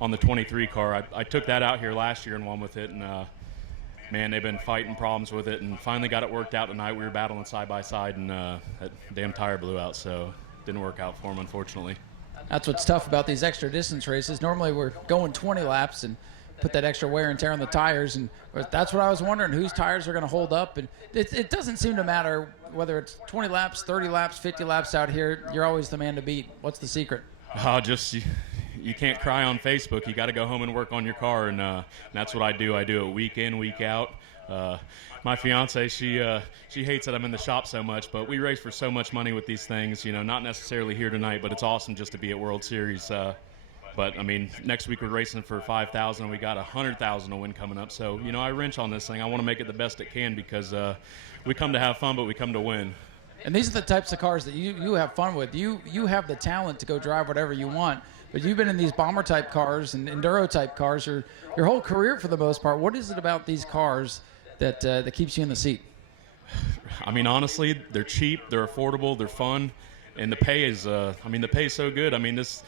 on the 23 car. I took that out here last year and won with it. And, man, they've been fighting problems with it and finally got it worked out tonight. We were battling side by side, and that damn tire blew out, so it didn't work out for him, unfortunately. That's what's tough about these extra distance races. Normally we're going 20 laps and put that extra wear and tear on the tires, and that's what I was wondering, whose tires are going to hold up. And it doesn't seem to matter whether it's 20 laps, 30 laps, 50 laps out here. You're always the man to beat. What's the secret? You can't cry on Facebook. You got to go home and work on your car, and that's what I do. I do it week in, week out. My fiance, she hates that I'm in the shop so much, but we race for so much money with these things. You know, not necessarily here tonight, but it's awesome just to be at World Series. But I mean, next week we're racing for $5,000, and we got $100,000 to win coming up. So you know, I wrench on this thing. I want to make it the best it can because we come to have fun, but we come to win. And these are the types of cars that you have fun with. You have the talent to go drive whatever you want, but you've been in these bomber type cars and enduro type cars your whole career for the most part. What is it about these cars that that keeps you in the seat? I mean, honestly, they're cheap, they're affordable, they're fun, and the pay is the pay is so good. I mean, this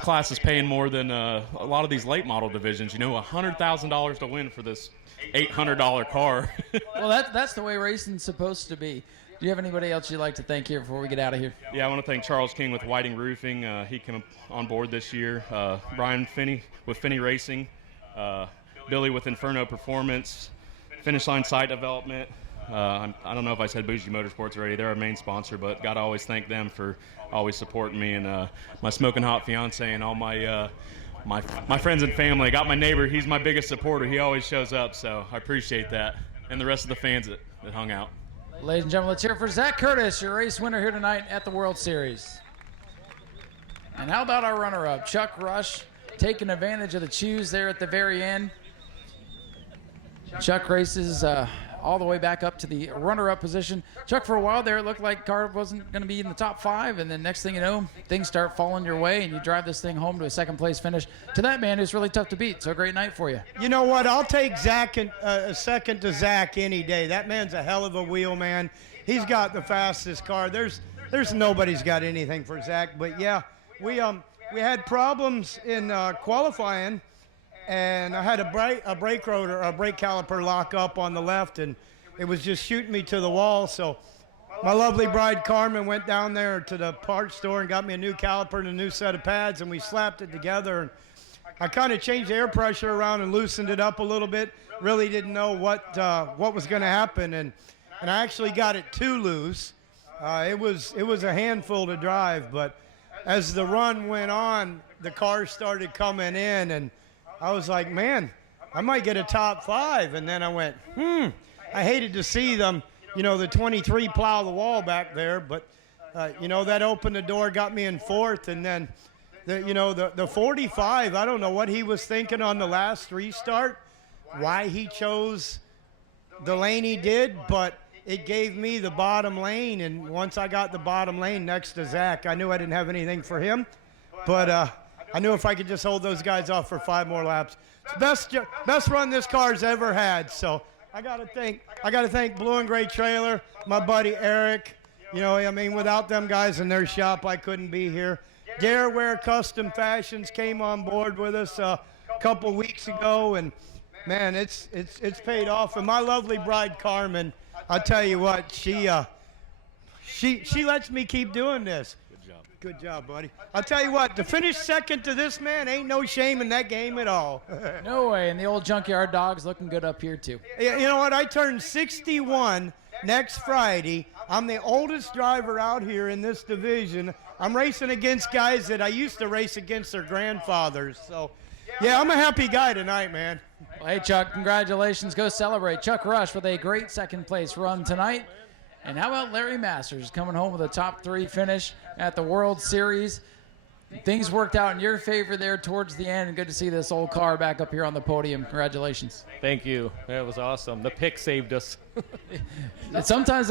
class is paying more than a lot of these late model divisions. You know, $100,000 to win for this $800 car. Well, that's the way racing's supposed to be. Do you have anybody else you'd like to thank here before we get out of here? Yeah, I want to thank Charles King with Whiting Roofing. He came on board this year. Brian Finney with Finney Racing. Billy with Inferno Performance. Finish Line Site Development. I don't know if I said Bougie Motorsports already. They're our main sponsor, but got to always thank them for always supporting me, and my smoking hot fiance and all my my friends and family. I got my neighbor. He's my biggest supporter. He always shows up, so I appreciate that. And the rest of the fans that hung out. Ladies and gentlemen, let's hear it for Zach Curtis, your race winner here tonight at the World Series. And how about our runner-up, Chuck Rush, taking advantage of the choose there at the very end. Chuck races all the way back up to the runner-up position. Chuck, for a while there, it looked like car wasn't going to be in the top 5, and then next thing you know, things start falling your way, and you drive this thing home to a second-place finish. To that man, who's really tough to beat. So, great night for you. You know what? I'll take Zach a second to Zach any day. That man's a hell of a wheel man. He's got the fastest car. There's nobody's got anything for Zach. But yeah, we had problems in qualifying. And I had a brake rotor, a brake caliper lock up on the left, and it was just shooting me to the wall. So my lovely bride Carmen went down there to the parts store and got me a new caliper and a new set of pads, and we slapped it together. And I kind of changed the air pressure around and loosened it up a little bit. Really didn't know what was going to happen, and I actually got it too loose. It was a handful to drive, but as the run went on, the cars started coming in, and I was like, man, I might get a top 5. And then I went, I hated to see them, the 23 plow the wall back there. But, that opened the door, got me in 4th. And then, the 45, I don't know what he was thinking on the last restart, why he chose the lane he did. But it gave me the bottom lane. And once I got the bottom lane next to Zach, I knew I didn't have anything for him. But, I knew if I could just hold those guys off for 5 more laps. It's best run this car's ever had. So I gotta thank Blue and Gray Trailer, my buddy Eric. Without them guys in their shop, I couldn't be here. Dareware Custom Fashions came on board with us a couple weeks ago, and man, it's paid off. And my lovely bride Carmen, I'll tell you what, she lets me keep doing this. Good job, buddy. I'll tell you what, to finish second to this man ain't no shame in that game at all. No way, and the old Junkyard Dog's looking good up here, too. You know what? I turn 61 next Friday. I'm the oldest driver out here in this division. I'm racing against guys that I used to race against their grandfathers. So, yeah, I'm a happy guy tonight, man. Well, hey, Chuck, congratulations. Go celebrate. Chuck Rush with a great second-place run tonight. And how about Larry Masters coming home with a top 3 finish at the World Series? Things worked out in your favor there towards the end, and good to see this old car back up here on the podium. Congratulations. Thank you. That was awesome. The pick saved us. Sometimes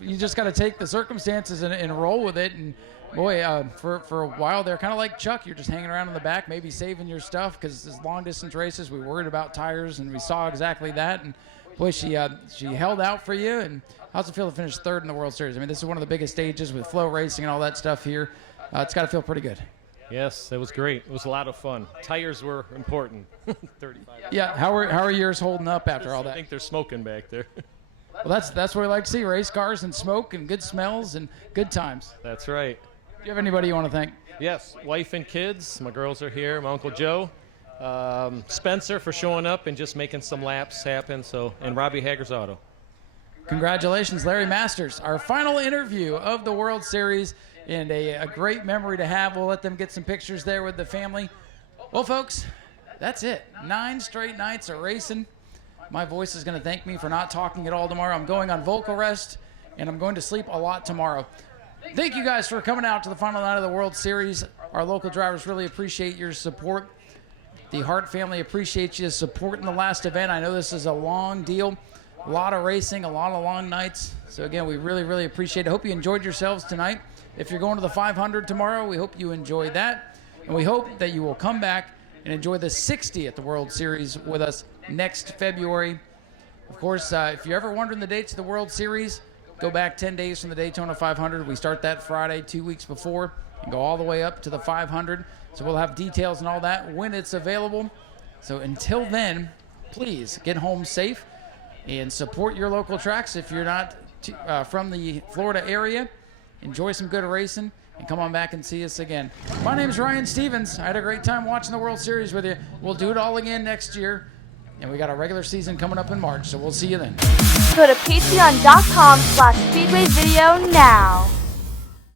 you just got to take the circumstances and roll with it. And boy, for a while there, kind of like Chuck, you're just hanging around in the back, maybe saving your stuff, because as long distance races, we worried about tires, and we saw exactly that. And boy, she held out for you. And how's it feel to finish 3rd in the World Series? I mean, this is one of the biggest stages with flow racing and all that stuff here. It's got to feel pretty good. Yes, it was great. It was a lot of fun. Tires were important. 35. Yeah, how are yours holding up after all that? I think they're smoking back there. Well, that's what we like to see, race cars and smoke and good smells and good times. That's right. Do you have anybody you want to thank? Yes, wife and kids. My girls are here. My Uncle Joe. Spencer for showing up and just making some laps happen. And Robbie Hager's Auto. Congratulations, Larry Masters. Our final interview of the World Series, and a great memory to have. We'll let them get some pictures there with the family. Well, folks, that's it. 9 straight nights of racing. My voice is going to thank me for not talking at all tomorrow. I'm going on vocal rest, and I'm going to sleep a lot tomorrow. Thank you guys for coming out to the final night of the World Series. Our local drivers really appreciate your support. The Hart family appreciates you supporting the last event. I know this is a long deal. A lot of racing, a lot of long nights. So, again, we really, really appreciate it. I hope you enjoyed yourselves tonight. If you're going to the 500 tomorrow, we hope you enjoy that. And we hope that you will come back and enjoy the 60th World Series with us next February. Of course, if you're ever wondering the dates of the World Series, go back 10 days from the Daytona 500. We start that Friday 2 weeks before and go all the way up to the 500. So we'll have details and all that when it's available. So until then, please get home safe and support your local tracks. If you're not from the Florida area, enjoy some good racing and come on back and see us again. My name's Ryan Stevens. I had a great time watching the World Series with you. We'll do it all again next year. And we got a regular season coming up in March, so we'll see you then. Go to patreon.com/Speedway Video now.